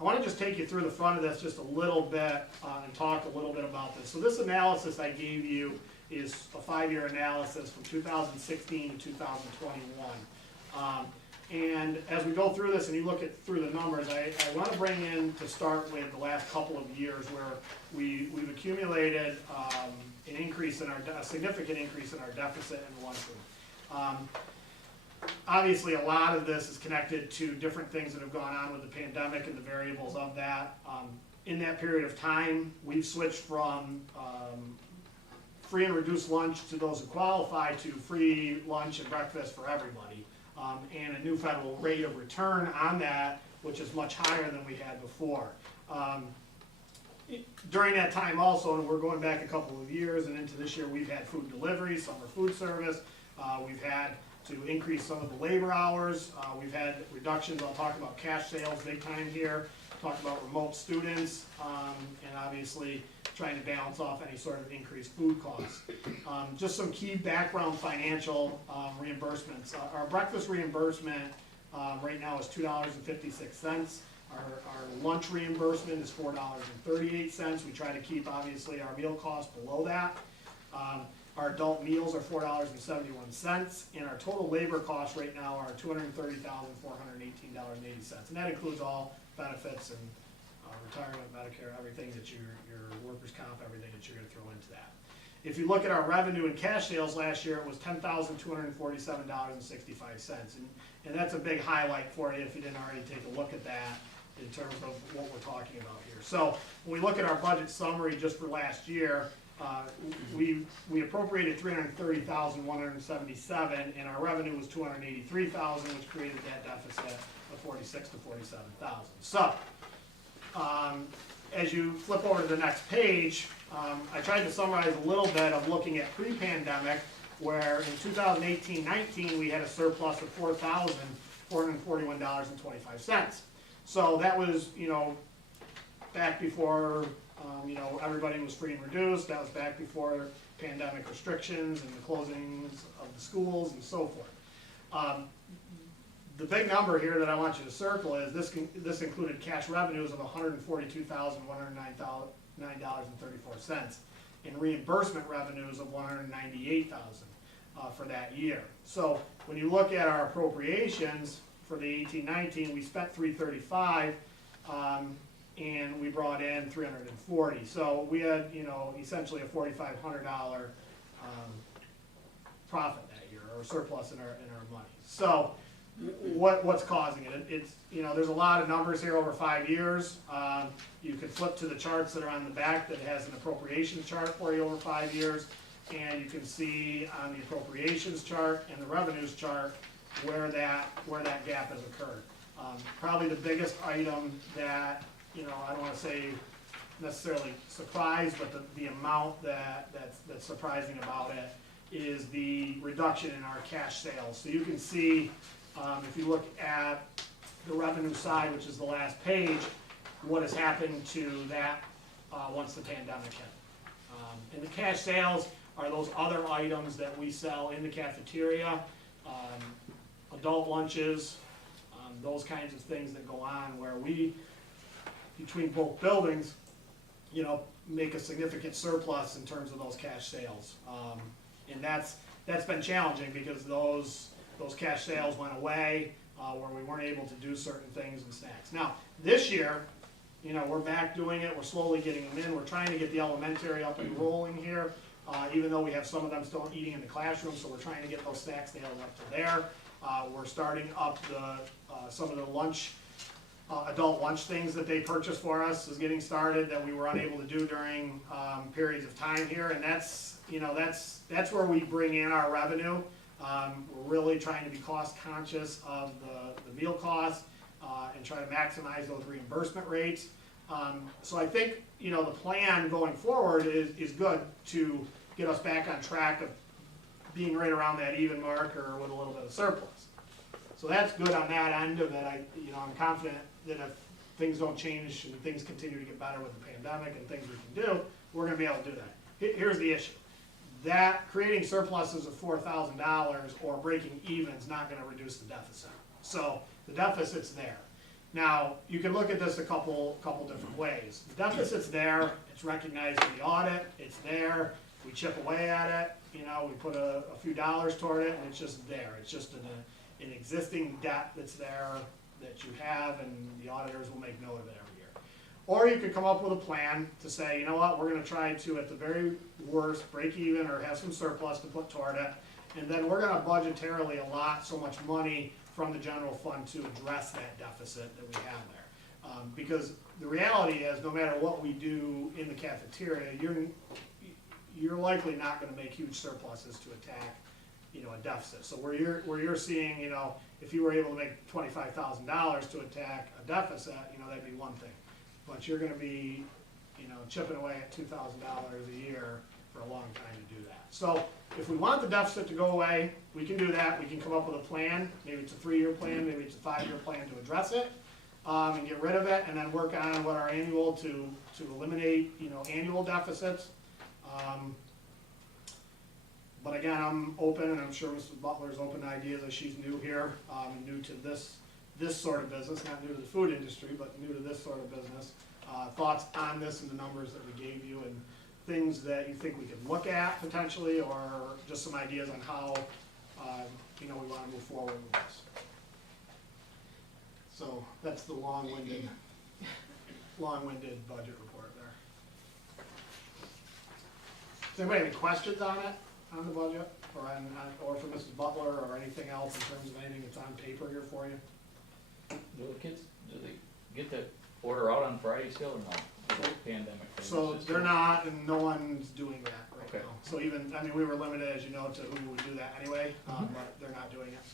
want to just take you through the front of this just a little bit and talk a little bit about this. So this analysis I gave you is a 5-year analysis from 2016 to 2021. And as we go through this and you look through the numbers, I want to bring in to start with the last couple of years where we've accumulated a significant increase in our deficit in lunchroom. Obviously, a lot of this is connected to different things that have gone on with the pandemic and the variables of that. In that period of time, we've switched from free and reduced lunch to those who qualify to free lunch and breakfast for everybody, and a new federal rate of return on that, which is much higher than we had before. During that time also, and we're going back a couple of years and into this year, we've had food delivery, summer food service. We've had to increase some of the labor hours. We've had reductions. I'll talk about cash sales big time here. Talk about remote students, and obviously trying to balance off any sort of increased food costs. Just some key background financial reimbursements. Our breakfast reimbursement right now is $2.56. Our lunch reimbursement is $4.38. We try to keep, obviously, our meal costs below that. Our adult meals are $4.71, and our total labor costs right now are $230,418.80. And that includes all benefits and retirement, Medicare, everything that your workers' comp, everything that you're going to throw into that. If you look at our revenue and cash sales last year, it was $10,247.65. And that's a big highlight for you if you didn't already take a look at that in terms of what we're talking about here. So when we look at our budget summary just for last year, we appropriated $330,177, and our revenue was $283,000, which created that deficit of $46,000 to $47,000. So as you flip over to the next page, I tried to summarize a little bit of looking at pre-pandemic, where in 2018-19 we had a surplus of $4,441.25. So that was, back before everybody was free and reduced. That was back before pandemic restrictions and the closings of the schools and so forth. The big number here that I want you to circle is this included cash revenues of $142,109.34 and reimbursement revenues of $198,000 for that year. So when you look at our appropriations for the 18-19, we spent $335. And we brought in $340. So we had, essentially a $4,500 profit that year, or surplus in our money. So what's causing it? It's, there's a lot of numbers here over 5 years. You can flip to the charts that are on the back that has an appropriations chart for you over 5 years, and you can see on the appropriations chart and the revenues chart where that gap has occurred. Probably the biggest item that I don't want to say necessarily surprised, but the amount that's surprising about it is the reduction in our cash sales. So you can see, if you look at the revenue side, which is the last page, what has happened to that once the pandemic hit. And the cash sales are those other items that we sell in the cafeteria, adult lunches, those kinds of things that go on where we, between both buildings, make a significant surplus in terms of those cash sales. And that's been challenging because those cash sales went away where we weren't able to do certain things and snacks. Now, this year, we're back doing it. We're slowly getting them in. We're trying to get the elementary up and rolling here, even though we have some of them still eating in the classroom, so we're trying to get those snack sales up to there. We're starting up some of the lunch, adult lunch things that they purchased for us is getting started that we were unable to do during periods of time here, and that's where we bring in our revenue. We're really trying to be cost conscious of the meal costs and try to maximize those reimbursement rates. So I think the plan going forward is good to get us back on track of being right around that even mark or with a little bit of surplus. So that's good on that end of it. I'm confident that if things don't change and things continue to get better with the pandemic and things we can do, we're going to be able to do that. Here's the issue. That creating surpluses of $4,000 or breaking even is not going to reduce the deficit. So the deficit's there. Now, you can look at this a couple different ways. The deficit's there. It's recognized in the audit. It's there. We chip away at it. We put a few dollars toward it, and it's just there. It's just an existing debt that's there that you have, and the auditors will make note of it every year. Or you could come up with a plan to say, we're going to try to, at the very worst, break even or have some surplus to put toward it, And then we're gonna budgetarily allot so much money from the general fund to address that deficit that we have there. Because the reality is, no matter what we do in the cafeteria, you're likely not gonna make huge surpluses to attack, you know, a deficit. So where you're seeing, you know, if you were able to make $25,000 to attack a deficit, you know, that'd be one thing. But you're gonna be, you know, chipping away at $2,000 a year for a long time to do that. So if we want the deficit to go away, we can do that. We can come up with a plan. Maybe it's a 3-year plan, maybe it's a 5-year plan to address it, and get rid of it, and then work on what our annual to eliminate, you know, annual deficits. But again, I'm open, and I'm sure Mrs. Butler's open to ideas as she's new here, new to this sort of business, not new to the food industry, but new to this sort of business. Thoughts on this and the numbers that we gave you, and things that you think we could look at potentially, or just some ideas on how, you know, we want to move forward with this. So that's the long-winded budget report there. Does anybody have any questions on it, on the budget, or for Mrs. Butler, or anything else in terms of anything that's on paper here for you? Do the kids, do they get the order out on Friday still or no? The pandemic thing. So It's just- they're not, and no one's doing that right Okay. now. So even, I mean, we were limited, as you know, to who would do that anyway, but they're not doing it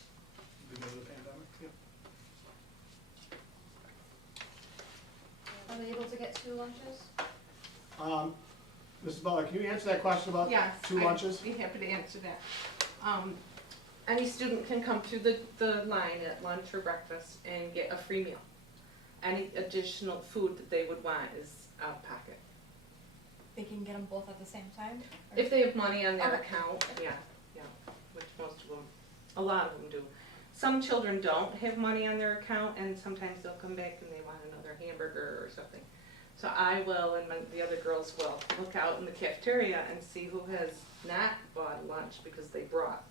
because of the pandemic. Yeah. Are they able to get 2 lunches? Mrs. Butler, can you answer that question about Yes, 2 lunches? I'd be happy to answer that. Any student can come through the line at lunch or breakfast and get a free meal. Any additional food that they would want is out of pocket. They can get them both at the same time? If they have money on their Okay. account, yeah, which most of them, a lot of them do. Some children don't have money on their account, and sometimes they'll come back and they want another hamburger or something. So I will, and the other girls will, look out in the cafeteria and see who has not bought lunch because they brought.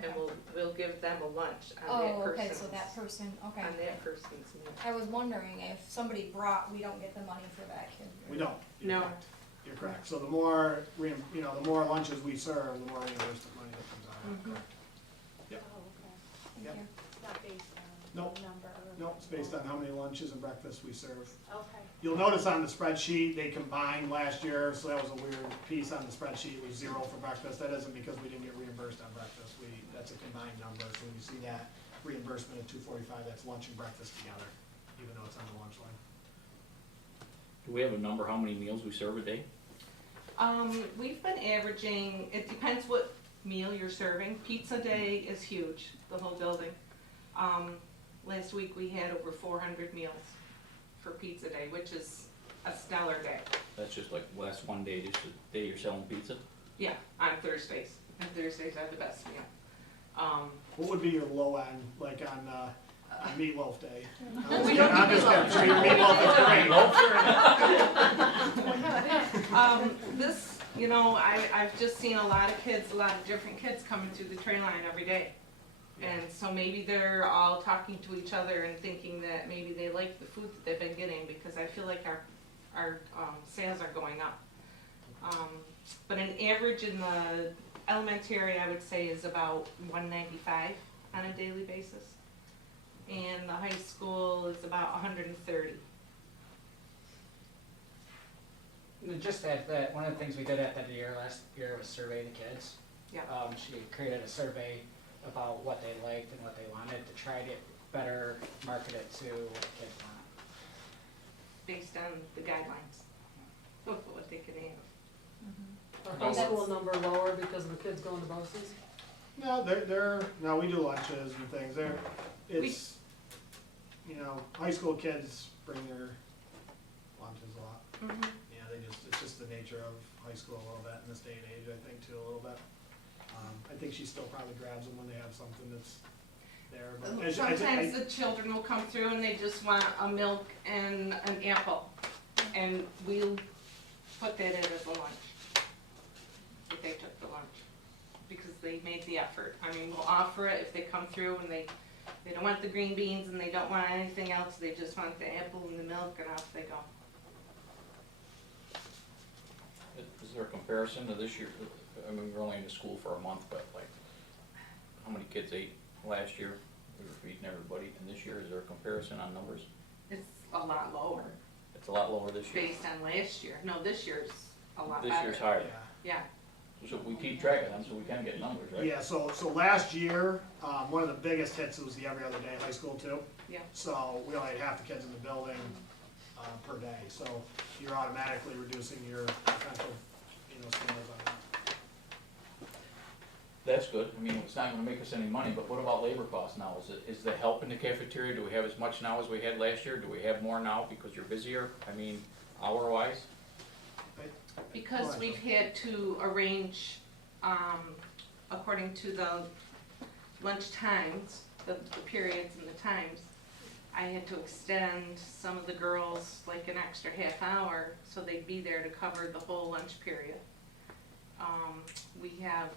And we'll give them a lunch on that Oh, okay, person's, so that person, okay. on that person's meal. I was wondering if somebody brought, we don't get the money for that kid. We don't. You're No. correct. You're correct. So the more, you know, the more lunches we serve, the more reimbursement money that comes out of it. Mhm. Correct. Yep. Oh, okay. Yep. Thank you. It's not based on Nope. number or? No, it's based on how many lunches and breakfasts we serve. Okay. You'll notice on the spreadsheet, they combined last year, so that was a weird piece on the spreadsheet, it was 0 for breakfast. That isn't because we didn't get reimbursed on breakfast, that's a combined number. So when you see that reimbursement of 245, that's lunch and breakfast together, even though it's on the lunch line. Do we have a number, how many meals we serve a day? We've been averaging, it depends what meal you're serving. Pizza day is huge, the whole building. Last week we had over 400 meals for pizza day, which is a stellar day. That's just like last one day, just the day you're selling pizza? Yeah, on Thursdays. And Thursdays are the best meal. What would be your low end, like on meatloaf day? We don't I'm just kidding. So your meatloaf is great. This, you know, I've just seen a lot of kids, a lot of different kids coming through the train line every day. And so maybe they're all talking to each other and thinking that maybe they like the food that they've been getting, because I feel like our sales are going up. But an average in the elementary, I would say, is about $195 on a daily basis. And the high school is about $130. And just that, one of the things we did at the end of the year, last year, was survey the kids. Yeah. She created a survey about what they liked and what they wanted to try to better market it to what the kids want. Based on the guidelines of what they can have. Our high school number lower because of the kids going to buses? No, no, we do lunches and things, it's, you know, high school kids bring their lunches a lot. Yeah, it's just the nature of high school a little bit in this day and age, I think, too, a little bit. I think she still probably grabs them when they have something that's there, but. Sometimes the children will come through and they just want a milk and an apple, and we'll put that in as a lunch, if they took the lunch, because they made the effort. I mean, we'll offer it if they come through and they don't want the green beans and they don't want anything else, they just want the apple and the milk, and off they go. Is there a comparison to this year? I mean, we're only in the school for a month, but like, how many kids ate last year? We were feeding everybody, and this year, is there a comparison on numbers? It's a lot lower It's a lot lower this year. based on last year. No, this year's a lot This better. year's higher. Yeah, So we keep track of them, so we can get numbers, right? Yeah, so last year, one of the biggest hits was the every other day high school too. yeah. So we only had half the kids in the building, per day, so you're automatically reducing your potential, scores on that. That's good. I mean, it's not gonna make us any money, but what about labor costs now? Is the help in the cafeteria, do we have as much now as we had last year? Do we have more now because you're busier? I mean, hour-wise? Because we've had to arrange, according to the lunch times, the periods and the times, I had to extend some of the girls like an extra half hour, so they'd be there to cover the whole lunch period. We have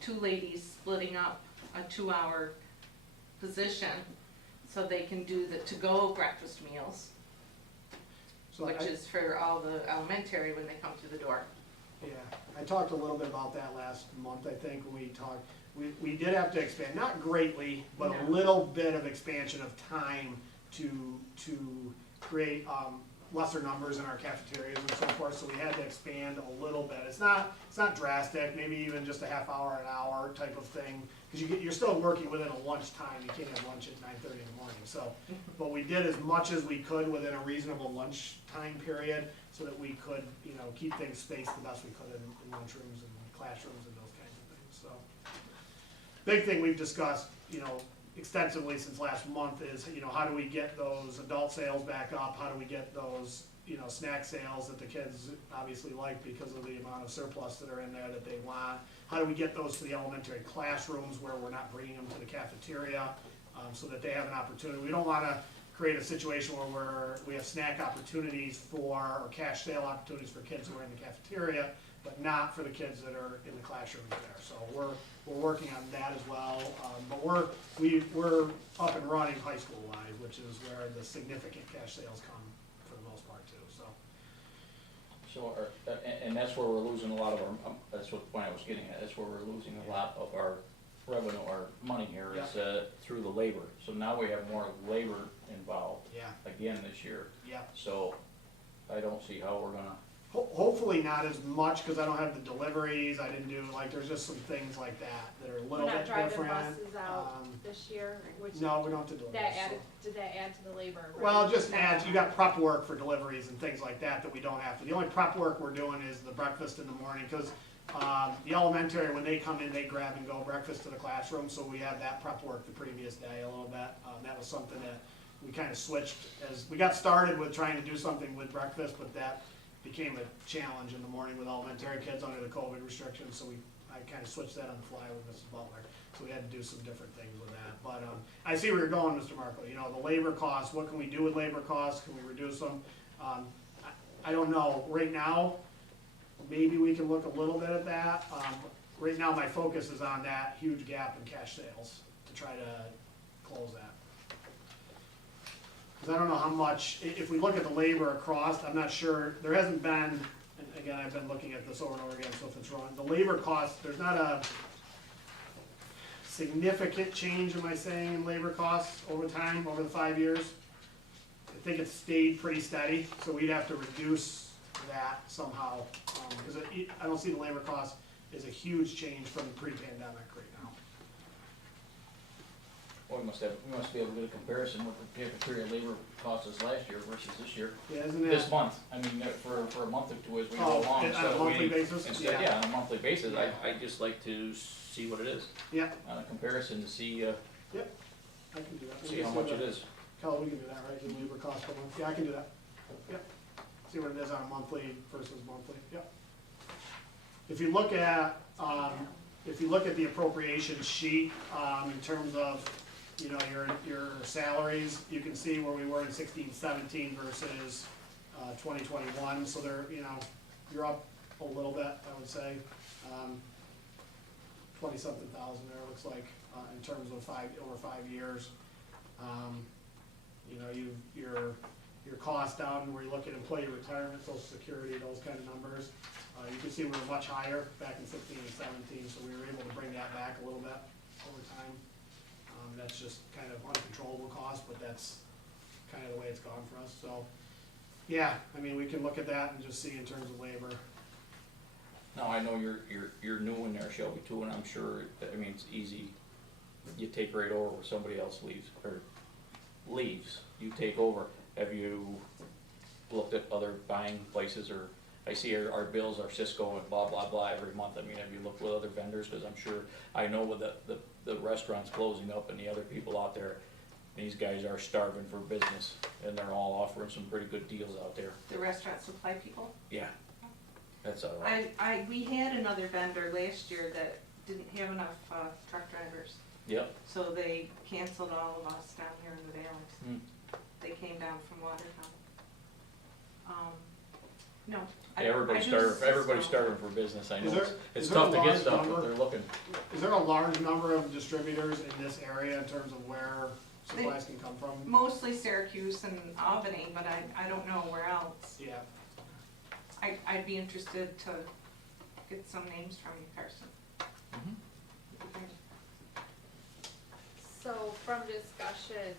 2 ladies splitting up a 2-hour position, so they can do the to-go breakfast meals, So which is for all the elementary when they come through the door. Yeah, I talked a little bit about that last month, I think, when we talked. We did have to expand, not greatly, but a No. little bit of expansion of time to create, lesser numbers in our cafeterias and so forth, so we had to expand a little bit. It's not drastic, maybe even just a half hour, an hour type of thing, because you're still working within a lunch time, you can't have lunch at 9:30 in the morning, so. But we did as much as we could within a reasonable lunch time period, so that we could, keep things spaced the best we could in lunchrooms and classrooms and those kinds of things, so. Big thing we've discussed, extensively since last month is, how do we get those adult sales back up? How do we get those, snack sales that the kids obviously like because of the amount of surplus that are in there that they want? How do we get those to the elementary classrooms where we're not bringing them to the cafeteria, so that they have an opportunity? We don't wanna create a situation where we have snack opportunities or cash sale opportunities for kids who are in the cafeteria, but not for the kids that are in the classrooms there. So we're working on that as well, but we're up and running high school wise, which is where the significant cash sales come for the most part too, so. So, and that's where we're losing a lot of our, that's what the point I was getting at, that's where we're losing a lot of our revenue, our money here is, through the labor. So now we have more labor involved Yeah, again this year. yeah. So I don't see how we're gonna, Hopefully not as much, cause I don't have the deliveries, I didn't do, there's just some things like that are a We're little not bit driving different. buses out this year, which, No, we don't have to do that it. added, did that add to the labor? right? Well, just adds, you got prep work for deliveries and things like that we don't have to. The only prep work we're doing is the breakfast in the morning, cause, the elementary, when they come in, they grab and go breakfast to the classroom, so we have that prep work the previous day a little bit. That was something that we kinda switched as, we got started with trying to do something with breakfast, but that became a challenge in the morning with elementary kids under the COVID restrictions, so I kinda switched that on the fly with Mrs. Butler. So we had to do some different things with that, but, I see where you're going, Mr. Markle, the labor costs, what can we do with labor costs, can we reduce them? I don't know, right now, maybe we can look a little bit at that. Right now, my focus is on that huge gap in cash sales, to try to close that. Because I don't know how much, if we look at the labor across, I'm not sure, there hasn't been, and again, I've been looking at this over and over again, so if it's wrong, the labor cost, there's not a significant change, am I saying, in labor costs over time, over the 5 years. I think it's stayed pretty steady, so we'd have to reduce that somehow, because I don't see the labor cost as a huge change from pre-pandemic right now. well, we must be able to get a comparison with the cafeteria labor costs us last year versus this year. Yeah, isn't This it? month, I mean, for a month or two as we Oh, go along. on a so monthly we- basis? Instead, Yeah. yeah, on a monthly basis, Yeah. I'd just like to see what it is, Yeah, on a comparison to see, I can do that. see how much it is. Kel, we can do that, right, the labor cost per month, yeah, I can do that. Yep. See what it is on a monthly versus monthly, yep. If you look at, the appropriations sheet, in terms of, your salaries, you can see where we were in 16-17 versus, 2021, so they're, you're up a little bit, I would say. 20-something thousand there, looks like, in terms of over 5 years. Your cost down where you look at employee retirement, social security, those kind of numbers. You can see we were much higher back in 16 and 17, so we were able to bring that back a little bit. overtime. That's just kind of uncontrollable cost, but that's kind of the way it's gone for us, so. Yeah, I mean, we can look at that and just see in terms of labor. Now, I know you're new in there, Shelby, too, and I'm sure, I mean, it's easy. You take right over where somebody else leaves, you take over. Have you looked at other buying places, or, I see our bills are Cisco and blah, blah, blah every month. I mean, have you looked with other vendors? Cause I'm sure, I know with the restaurants closing up and the other people out there, these guys are starving for business, and they're all offering some pretty good deals out there. The restaurant supply people? Yeah, that's all right. We had another vendor last year that didn't have enough, truck drivers, Yep. so they canceled all of us down here in the valleys. Hmm. They came down from Watertown. No. Everybody's starving for business, I Is know. there- It's is there a tough to get large stuff, but number? they're looking. Is there a large number of distributors in this area in terms of where supplies can come from? Mostly Syracuse and Albany, but I don't know where else. Yeah, I'd be interested to get some names from you, Carson. Mhm. So from discussion,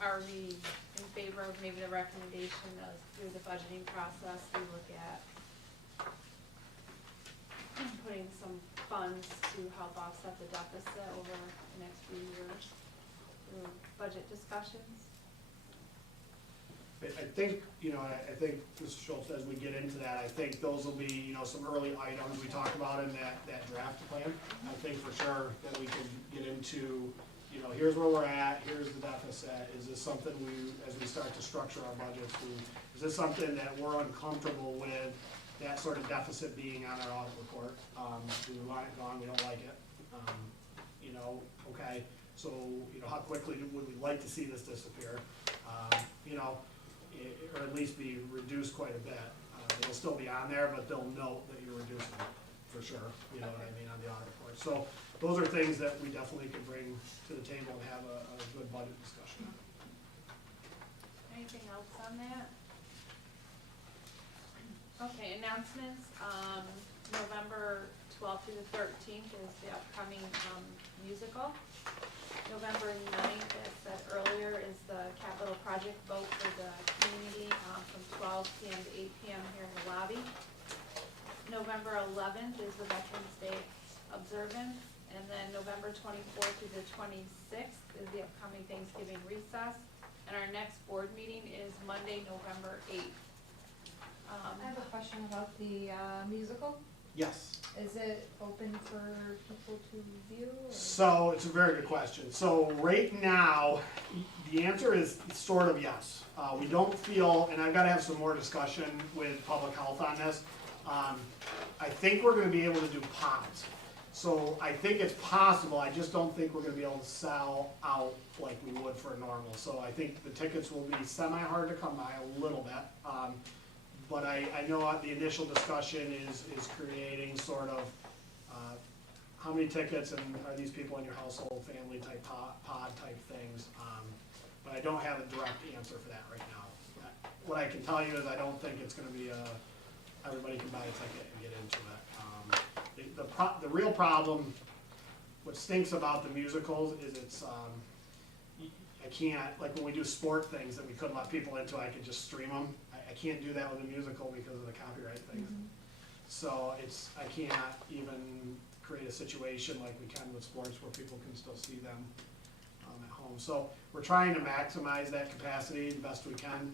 are we in favor of maybe the recommendation of through the budgeting process, we look at putting some funds to help offset the deficit over the next few years through budget discussions? I think, I think Mr. Schultz, as we get into that, I think those will be, some early items we talked about in that draft plan. I think for sure that we can get into, here's where we're at, here's the deficit. Is this something as we start to structure our budgets, is this something that we're uncomfortable with, that sort of deficit being on our audit report? Do we want it gone, we don't like it? Okay, so, how quickly would we like to see this disappear? Or at least be reduced quite a bit. It'll still be on there, but they'll note that you're reducing it, for sure, you know what I mean, on the audit report. So those are things that we definitely could bring to the table and have a good budget discussion. Anything else on that? Okay, announcements, November 12th through the 13th is the upcoming musical. November 9th, as said earlier, is the capital project vote for the community from 12 p.m. to 8 p.m. here in the lobby. November 11th is the Veterans Day observance, and then November 24th through the 26th is the upcoming Thanksgiving recess, and our next board meeting is Monday, November 8th. I have a question about the musical. Yes. Is it open for people to view? Or? So it's a very good question. So right now, the answer is sort of yes. We don't feel, and I've got to have some more discussion with public health on this. I think we're going to be able to do pods. So I think it's possible. I just don't think we're going to be able to sell out like we would for a normal. So I think the tickets will be semi-hard to come by a little bit. But I know the initial discussion is creating sort of how many tickets and are these people in your household, family type pod type things. But I don't have a direct answer for that right now. What I can tell you is I don't think it's going to be everybody can buy a ticket and get into it. The real problem, what stinks about the musicals is it's I can't, like when we do sport things that we couldn't let people into, I could just stream them. I can't do that with a musical because of the copyright things. Mm-hmm. So I can't even create a situation like we can with sports where people can still see them at home. So we're trying to maximize that capacity the best we can,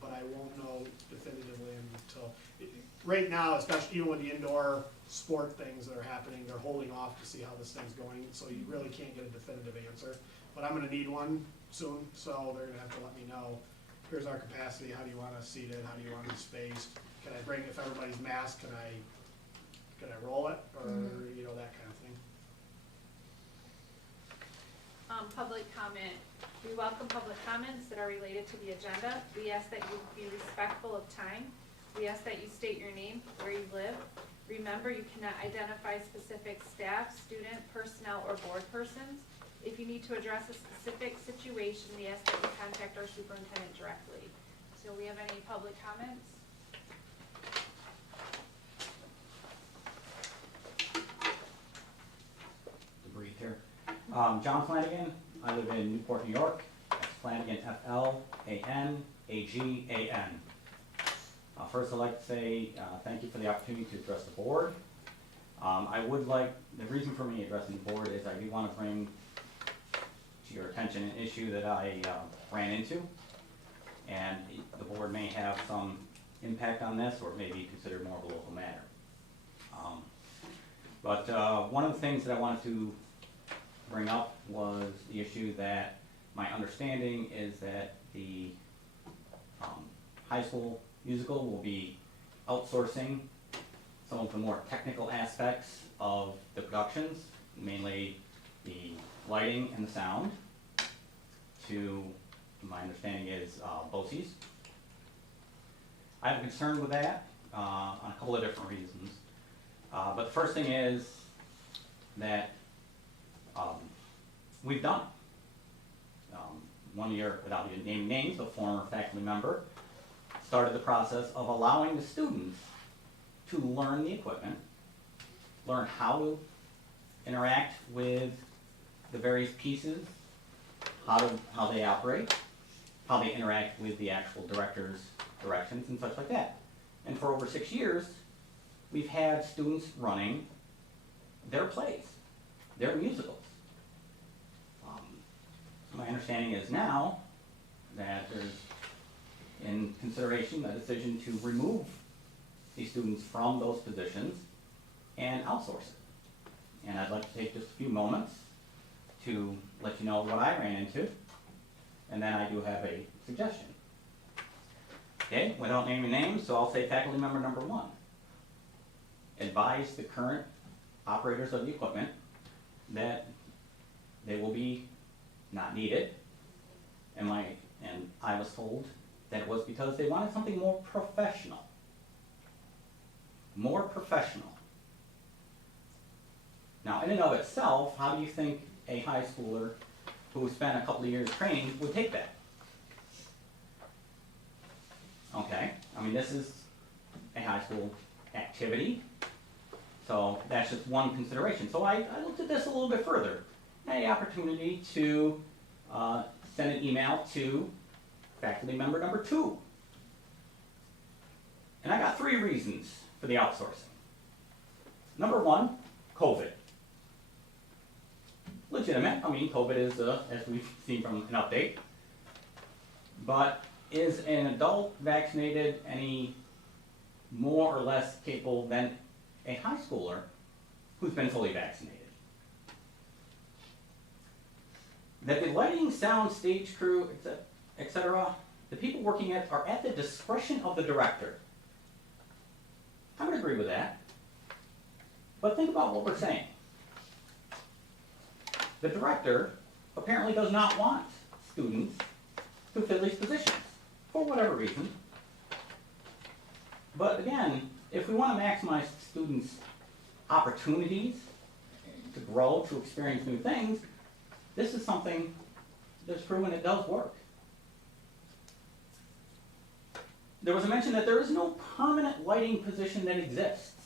but I won't know definitively until, right now, especially even with the indoor sport things that are happening, they're holding off to see how this thing's going, so you really can't get a definitive answer. But I'm gonna need one soon, so they're gonna have to let me know, here's our capacity, how do you want us seated, how do you want it spaced? Can I bring, if everybody's masked, can I roll it, or, that kind of thing. Public comment. We welcome public comments that are related to the agenda. We ask that you be respectful of time. We ask that you state your name, where you live. Remember, you cannot identify specific staff, student, personnel, or board persons. If you need to address a specific situation, we ask that you contact our superintendent directly. So we have any public comments? Chair. John Flanagan, I live in Newport, New York. That's Flanagan, Flanagan. First, I'd like to say thank you for the opportunity to address the board. I would like, the reason for me addressing the board is I do want to bring to your attention an issue that I ran into. And the board may have some impact on this, or it may be considered more of a local matter. But one of the things that I wanted to bring up was the issue that my understanding is that the high school musical will be outsourcing some of the more technical aspects of the productions, mainly the lighting and the sound, to, my understanding is, BOCES. I have a concern with that on a couple of different reasons. But the first thing is that we've done. 1 year, without even naming names, a former faculty member started the process of allowing the students to learn the equipment, learn how to interact with the various pieces, how they operate, how they interact with the actual director's directions and such like that. And for over 6 years, we've had students running their plays, their musicals. My understanding is now that there's, in consideration, a decision to remove these students from those positions and outsource it. And I'd like to take just a few moments to let you know what I ran into, and then I do have a suggestion. Okay, without naming names, so I'll say faculty member number 1. Advise the current operators of the equipment that they will be not needed, and I was told that it was because they wanted something more professional. More professional. Now, in and of itself, how do you think a high schooler who spent a couple of years training would take that? Okay, I mean, this is a high school activity, so that's just one consideration. So I looked at this a little bit further. I had the opportunity to send an email to faculty member number 2. And I got 3 reasons for the outsourcing. Number 1, COVID. Legitimate, I mean, COVID is, as we've seen from an update. But is an adult vaccinated any more or less capable than a high schooler who's been fully vaccinated? That the lighting, sound, stage crew, etc., the people working at are at the discretion of the director. I would agree with that. But think about what we're saying. The director apparently does not want students to fill these positions, for whatever reason. But again, if we want to maximize students' opportunities to grow, to experience new things, this is something that's proven it does work. There was a mention that there is no permanent lighting position that exists.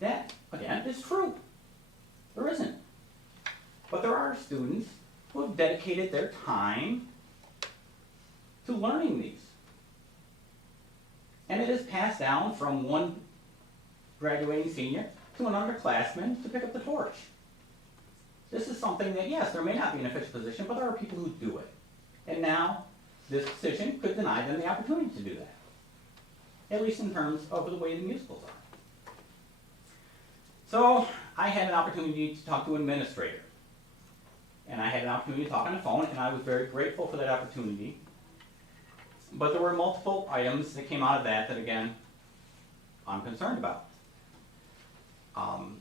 That, again, is true. There isn't. But there are students who have dedicated their time to learning these. And it is passed down from one graduating senior to an underclassman to pick up the torch. This is something that, yes, there may not be an official position, but there are people who do it. And now, this decision could deny them the opportunity to do that. At least in terms of the way the musicals are. So, I had an opportunity to talk to an administrator. And I had an opportunity to talk on the phone, and I was very grateful for that opportunity. But there were multiple items that came out of that again, I'm concerned about.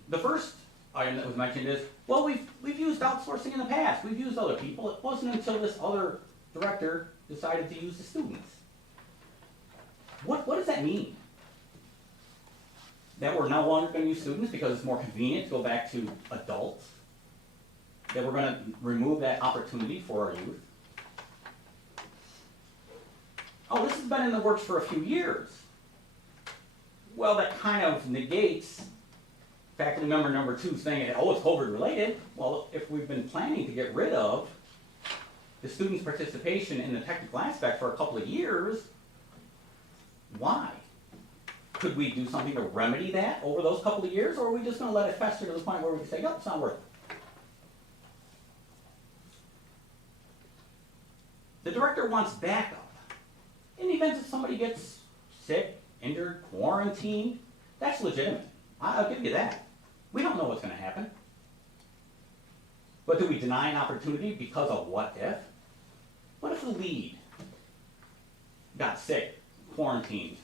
The first item that was mentioned is, well, we've used outsourcing in the past. We've used other people. It wasn't until this other director decided to use the students. What does that mean? That we're no longer going to use students because it's more convenient to go back to adults? That we're going to remove that opportunity for our youth? Oh, this has been in the works for a few years. Well, that kind of negates faculty member number 2 saying, oh, it's COVID related. Well, if we've been planning to get rid of the students' participation in the technical aspect for a couple of years, why? Could we do something to remedy that over those couple of years, or are we just gonna let it fester to the point where we can say, nope, it's not worth it? The director wants backup. In the event that somebody gets sick, injured, quarantined, that's legitimate. I'll give you that. We don't know what's gonna happen. But do we deny an opportunity because of what if? What if the lead got sick, quarantined?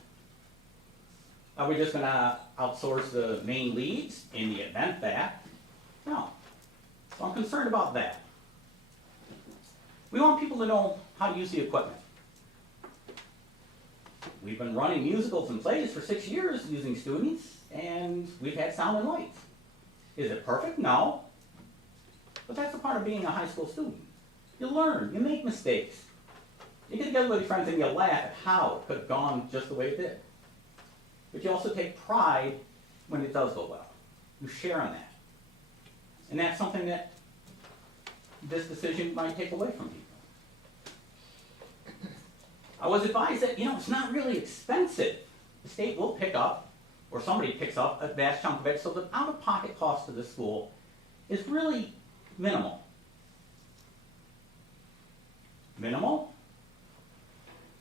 Are we just gonna outsource the main leads in the event that? No. So I'm concerned about that. We want people to know how to use the equipment. We've been running musicals and plays for 6 years using students, and we've had sound and lights. Is it perfect? No. But that's a part of being a high school student. You learn, you make mistakes. You get together with your friends and you laugh at how it could have gone just the way it did. But you also take pride when it does go well. You share in that. And that's something that this decision might take away from people. I was advised that, it's not really expensive. The state will pick up, or somebody picks up a vast chunk of it, so the out-of-pocket cost to the school is really minimal. Minimal?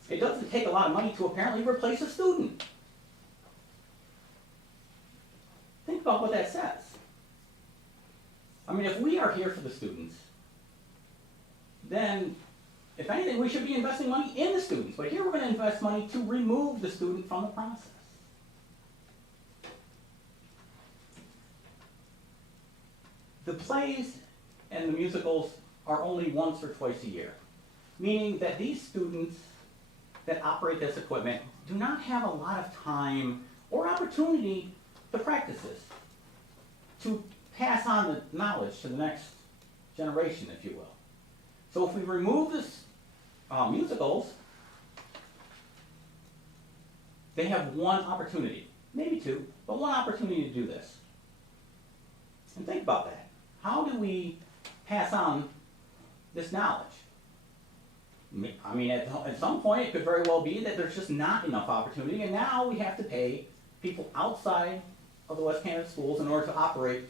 It doesn't take a lot of money to apparently replace a student. Think about what that says. I mean, if we are here for the students, then, if anything, we should be investing money in the students. But here we're going to invest money to remove the student from the process. The plays and the musicals are only once or twice a year, meaning that these students that operate this equipment do not have a lot of time or opportunity to practice this, to pass on the knowledge to the next generation, if you will. So if we remove this musicals, they have one opportunity, maybe 2, but one opportunity to do this. And think about that. How do we pass on this knowledge? I mean, at some point, it could very well be that there's just not enough opportunity, and now we have to pay people outside of the West Canada schools in order to operate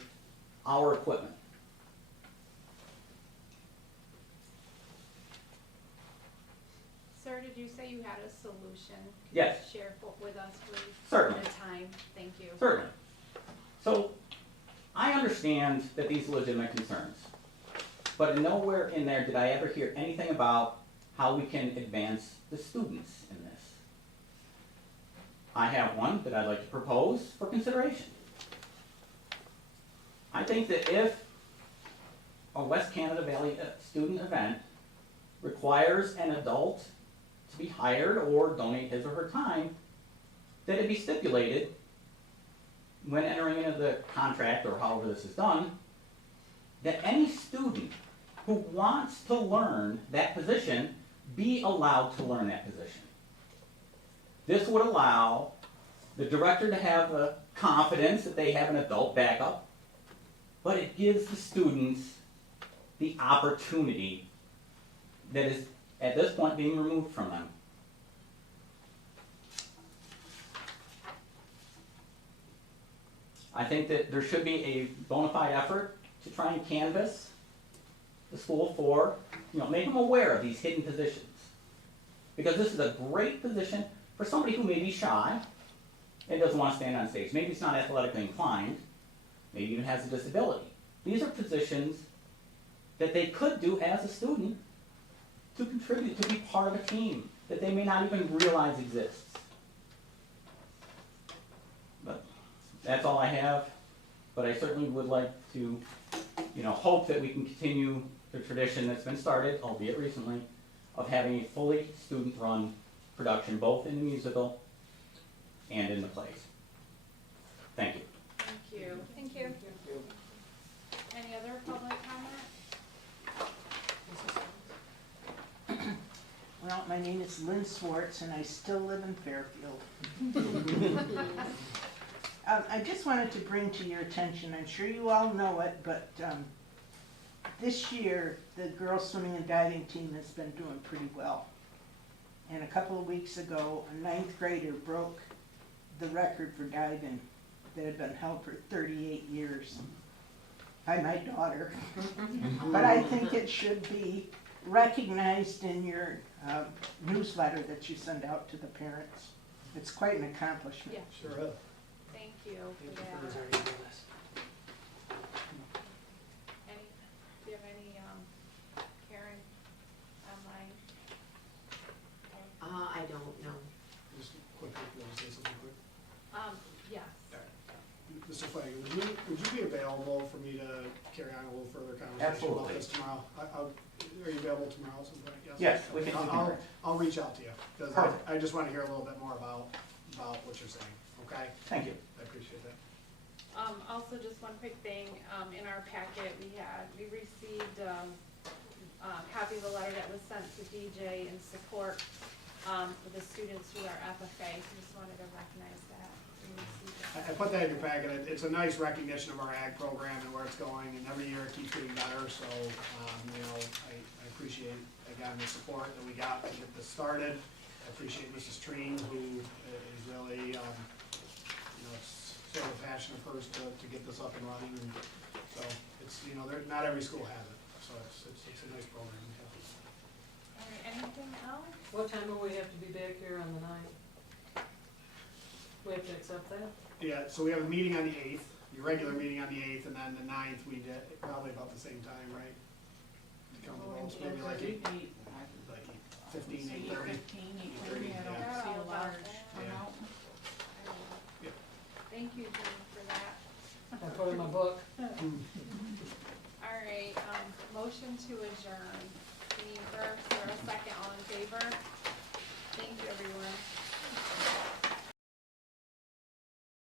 our equipment. Sir, did you say you had a solution? Yes. Share with us, please? Certainly. At a time, thank you. Certainly. So, I understand that these are legitimate concerns, but nowhere in there did I ever hear anything about how we can advance the students in this. I have one that I'd like to propose for consideration. I think that if a West Canada Valley student event requires an adult to be hired or donate his or her time, that it be stipulated when entering into the contract, or however this is done, that any student who wants to learn that position be allowed to learn that position. This would allow the director to have the confidence that they have an adult backup, but it gives the students the opportunity that is, at this point, being removed from them. I think that there should be a bona fide effort to try and canvass the school for, make them aware of these hidden positions. Because this is a great position for somebody who may be shy and doesn't want to stand on stage. Maybe it's not athletically inclined, maybe even has a disability. These are positions that they could do as a student to contribute, to be part of a team that they may not even realize exists. But that's all I have, but I certainly would like to, hope that we can continue the tradition that's been started, albeit recently, of having a fully student-run production, both in the musical and in the plays. Thank you. Thank you. Thank you. Any other public comment? Well, my name is Lynn Swartz, and I still live in Fairfield. I just wanted to bring to your attention, I'm sure you all know it, but this year, the girls swimming and diving team has been doing pretty well. And a couple of weeks ago, a 9th grader broke the record for diving that had been held for 38 years by my daughter. But I think it should be recognized in your newsletter that you send out to the parents. It's quite an accomplishment. Yeah, Sure is. thank you Thank for you for that. reserving this. Any, do you have any, Karen, online? I don't know. Just quickly, you want to say something quick? Yes. Mr. Flanagan, would you be available for me to carry on a little further conversation about Absolutely. this tomorrow? Are you available tomorrow at some point, yes? Yes, we can. I'll reach out to you, because Perfect. I just want to hear a little bit more about what you're saying, okay? Thank you. I appreciate that. Also, just one quick thing, in our packet, we received, a copy of a letter that was sent to DJ in support, for the students who are FFA, so just wanted to recognize that. We received I that. put that in your packet. It's a nice recognition of our ag program and where it's going, and every year it keeps getting better, so, I appreciate, again, the support that we got to get this started. I appreciate Mrs. Treen, who is really, it's sort of a passion of hers to get this up and running, and so, it's, not every school has it, so it's a nice program. All right, anything else? What time will we have to be back here on the 9th? We have to accept that? Yeah, so we have a meeting on the 8th, your regular meeting on the 8th, and then the 9th, we did, probably about the same time, right? To count the votes, maybe like 15, 8:30. 8:30, yeah. Forgot See all a about large that. turnout. Yep. Thank you, Jen, for that. I put in my book. All right, motion to adjourn. Any first or a second, all in favor? Thank you, everyone.